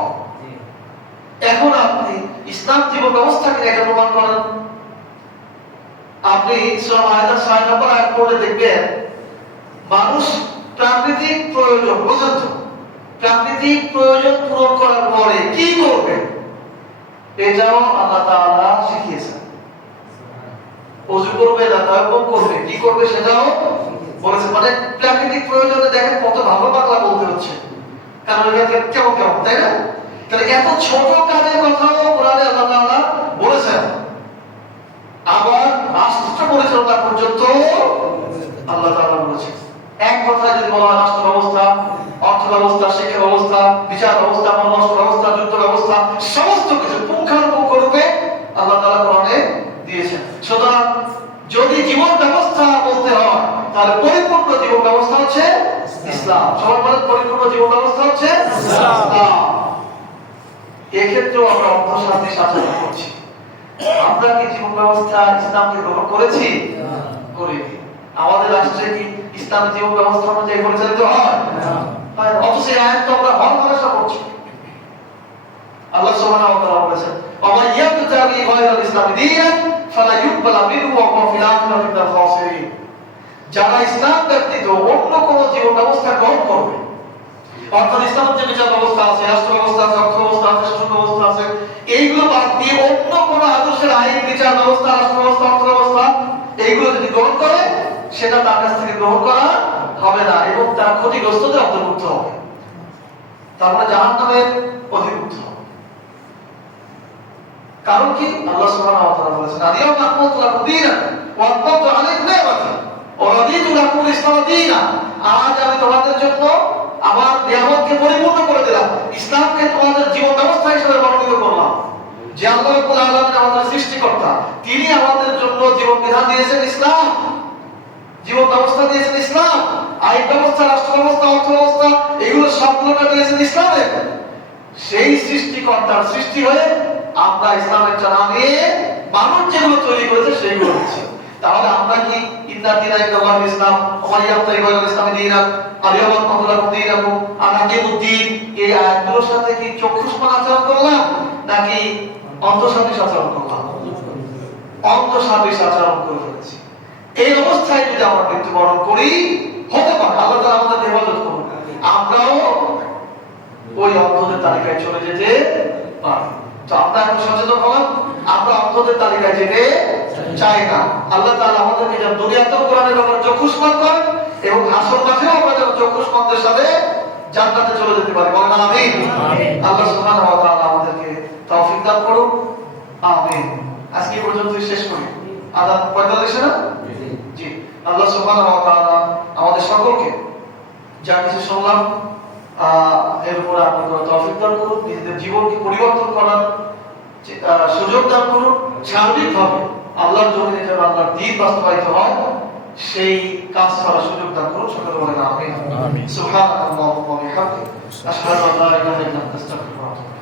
এখন আপনি ইসলাম জীবন ব্যবস্থাকে এটা প্রমাণ করেন। আপনি সূরা মাইদা 6 নম্বর আয়াত পড়ে দেখবেন, মানুষ প্রাকৃতিক প্রয়োজন পর্যন্ত, প্রাকৃতিক প্রয়োজন পূরণ করার পরে কি করবে এটাও আল্লাহ তাআলা শিখিয়েছেন। ওযু করবে না, তায়াম্মুম করবে, কি করবে সেটাও বলেছে। মানে প্রাকৃতিক প্রয়োজনে দেখেন কত ভালো বাংলা বলতে হচ্ছে, কারণ এটা কেমন কেমন, তাই না? তাহলে এত ছোট কাজের কথাও কোরআনে আল্লাহ তাআলা বলেছেন। আবার রাষ্ট্র পরিচালনা পর্যন্ত আল্লাহ তাআলা বলেছেন। এক কথায় যদি বলা হয়, রাষ্ট্র ব্যবস্থা, অর্থ ব্যবস্থা, শিক্ষা ব্যবস্থা, বিচার ব্যবস্থা, পররাষ্ট্র ব্যবস্থা, যুদ্ধ ব্যবস্থা, সমস্ত কিছু পুঙ্খানুপুঙ্খরূপে আল্লাহ তাআলা ইসলাম। সবাই বলেন পরিপূর্ণ জীবন ব্যবস্থা হচ্ছে ইসলাম। এক্ষেত্রেও আমরা অর্থশাস্ত্রী শাসন করছি। আমরা কি জীবন ব্যবস্থা ইসলামকে গ্রহণ করেছি? করিনি। আমাদের রাষ্ট্রে কি ইসলাম জীবন ব্যবস্থা অনুযায়ী পরিচালিত হয়? অথচ এই আয়াত তো আমরা হর ভরসা করছি। আল্লাহ সুবহানাহু ওয়া তাআলা বলেছেন, ওয়া ইয়াবতাগি গায়রাল ইসলামি দীনান ফালা ইউকবালা মিনহু ওয়া হুয়া ফিল আখিরাতি মিনাল খাসিরিন। যারা ইসলাম ব্যতীত অন্য কোন জীবন ব্যবস্থা গ্রহণ করবে, অর্থাৎ ইসলামের যে বিচার ব্যবস্থা আছে, রাষ্ট্র ব্যবস্থা আছে, অর্থ ব্যবস্থা আছে, শাসন ব্যবস্থা আছে, এইগুলো বাদ দিয়ে অন্য কোন আদর্শের আইন, বিচার ব্যবস্থা, রাষ্ট্র ব্যবস্থা, অর্থ ব্যবস্থা এইগুলো যদি গ্রহণ করে, সেটা তার কাছ থেকে গ্রহণ করা হবে না এবং তার ক্ষতিগ্রস্তদের অন্তর্ভুক্ত হবে, তারপরে জাহান্নামের অধিভুক্ত হবে। কারণ কি? আল্লাহ সুবহানাহু ওয়া তাআলা বলেছেন, আলিয়াউমা আকমালতু লাকুম দীনাকুম ওয়া আতমামতু আলাইকুম নি'মাতি ওয়া রাদিতু লাকুমুল ইসলাম দীনান। আজ আমি তোমাদের জন্য আমার নিয়ামতকে পরিপূর্ণ করে দিলাম, ইসলামকে তোমাদের জীবন ব্যবস্থা হিসেবে মনোনীত করলাম। যে আল্লাহ রাব্বুল আলামিন আমাদের সৃষ্টিকর্তা, তিনি আমাদের জন্য জীবন বিধান দিয়েছেন ইসলাম, জীবন ব্যবস্থা দিয়েছেন ইসলাম, আইন ব্যবস্থা, রাষ্ট্র ব্যবস্থা, অর্থ ব্যবস্থা, এগুলো সবগুলোটা দিয়েছেন ইসলামে। সেই সৃষ্টিকর্তার সৃষ্টি হয়ে আমরা ইসলামের জানা নিয়ে মানুষ যেগুলো তৈরি করেছে সেইগুলো দিচ্ছি। তাহলে আমরা কি ইন্না দীনা ইনদাল্লাহিল ইসলাম ওয়া মান ইয়াবতাগি গায়রাল ইসলামি দীনান আলিয়াউমা আকমালতু লাকুম দীনাকুম আন আকিমুদ্দীন, এই আয়াতগুলোর সাথে কি চক্ষুষ্মান আচরণ করলাম নাকি অন্তঃসাদৃশ আচরণ করলাম? অন্তঃসাদৃশ আচরণ করে ফেলেছি। এই অবস্থায় যদি আমরা মৃত্যুবরণ করি, হতে পারে আল্লাহ তাআলা আমাদের হেফাজত করুন, আমরাও ওই অন্ধদের তালিকায় চলে যেতে পারি। তো আমরা এখন সচেতন হলাম, আমরা অন্ধদের তালিকায় যেতে চাই না। আল্লাহ তাআলা আমাদেরকে যেন দুনিয়াতেও কোরআনের ব্যাপারে চক্ষুষ্মান করেন এবং হাসর মাঠেও আমরা যেন চক্ষুষ্মানদের সাথে জান্নাতে চলে যেতে পারি। বলেন আমিন। আল্লাহ সুবহানাহু ওয়া তাআলা আমাদেরকে তৌফিক দান করুন। আমিন। আজকে পর্যন্ত শেষ করি। আদান 45 না? জি। আল্লাহ সুবহানাহু ওয়া তাআলা আমাদের সকলকে যা কিছু শুনলাম এর উপর আপনাদের তৌফিক দান করুন, নিজেদের জীবনকে পরিবর্তন করার সুযোগ দান করুন, সার্বিকভাবে আল্লাহর জমিনে যেন আল্লাহর দ্বীন বাস্তবায়িত হয় সেই কাজ করার সুযোগ দান করুন। সকলে বলেন আমিন। সুবহানাল্লাহি ওয়া বিহামদিহি আশহাদু আল্লা ইলাহা ইল্লা আনতা আস্তাগফিরুকা ওয়া আতুবু ইলাইক।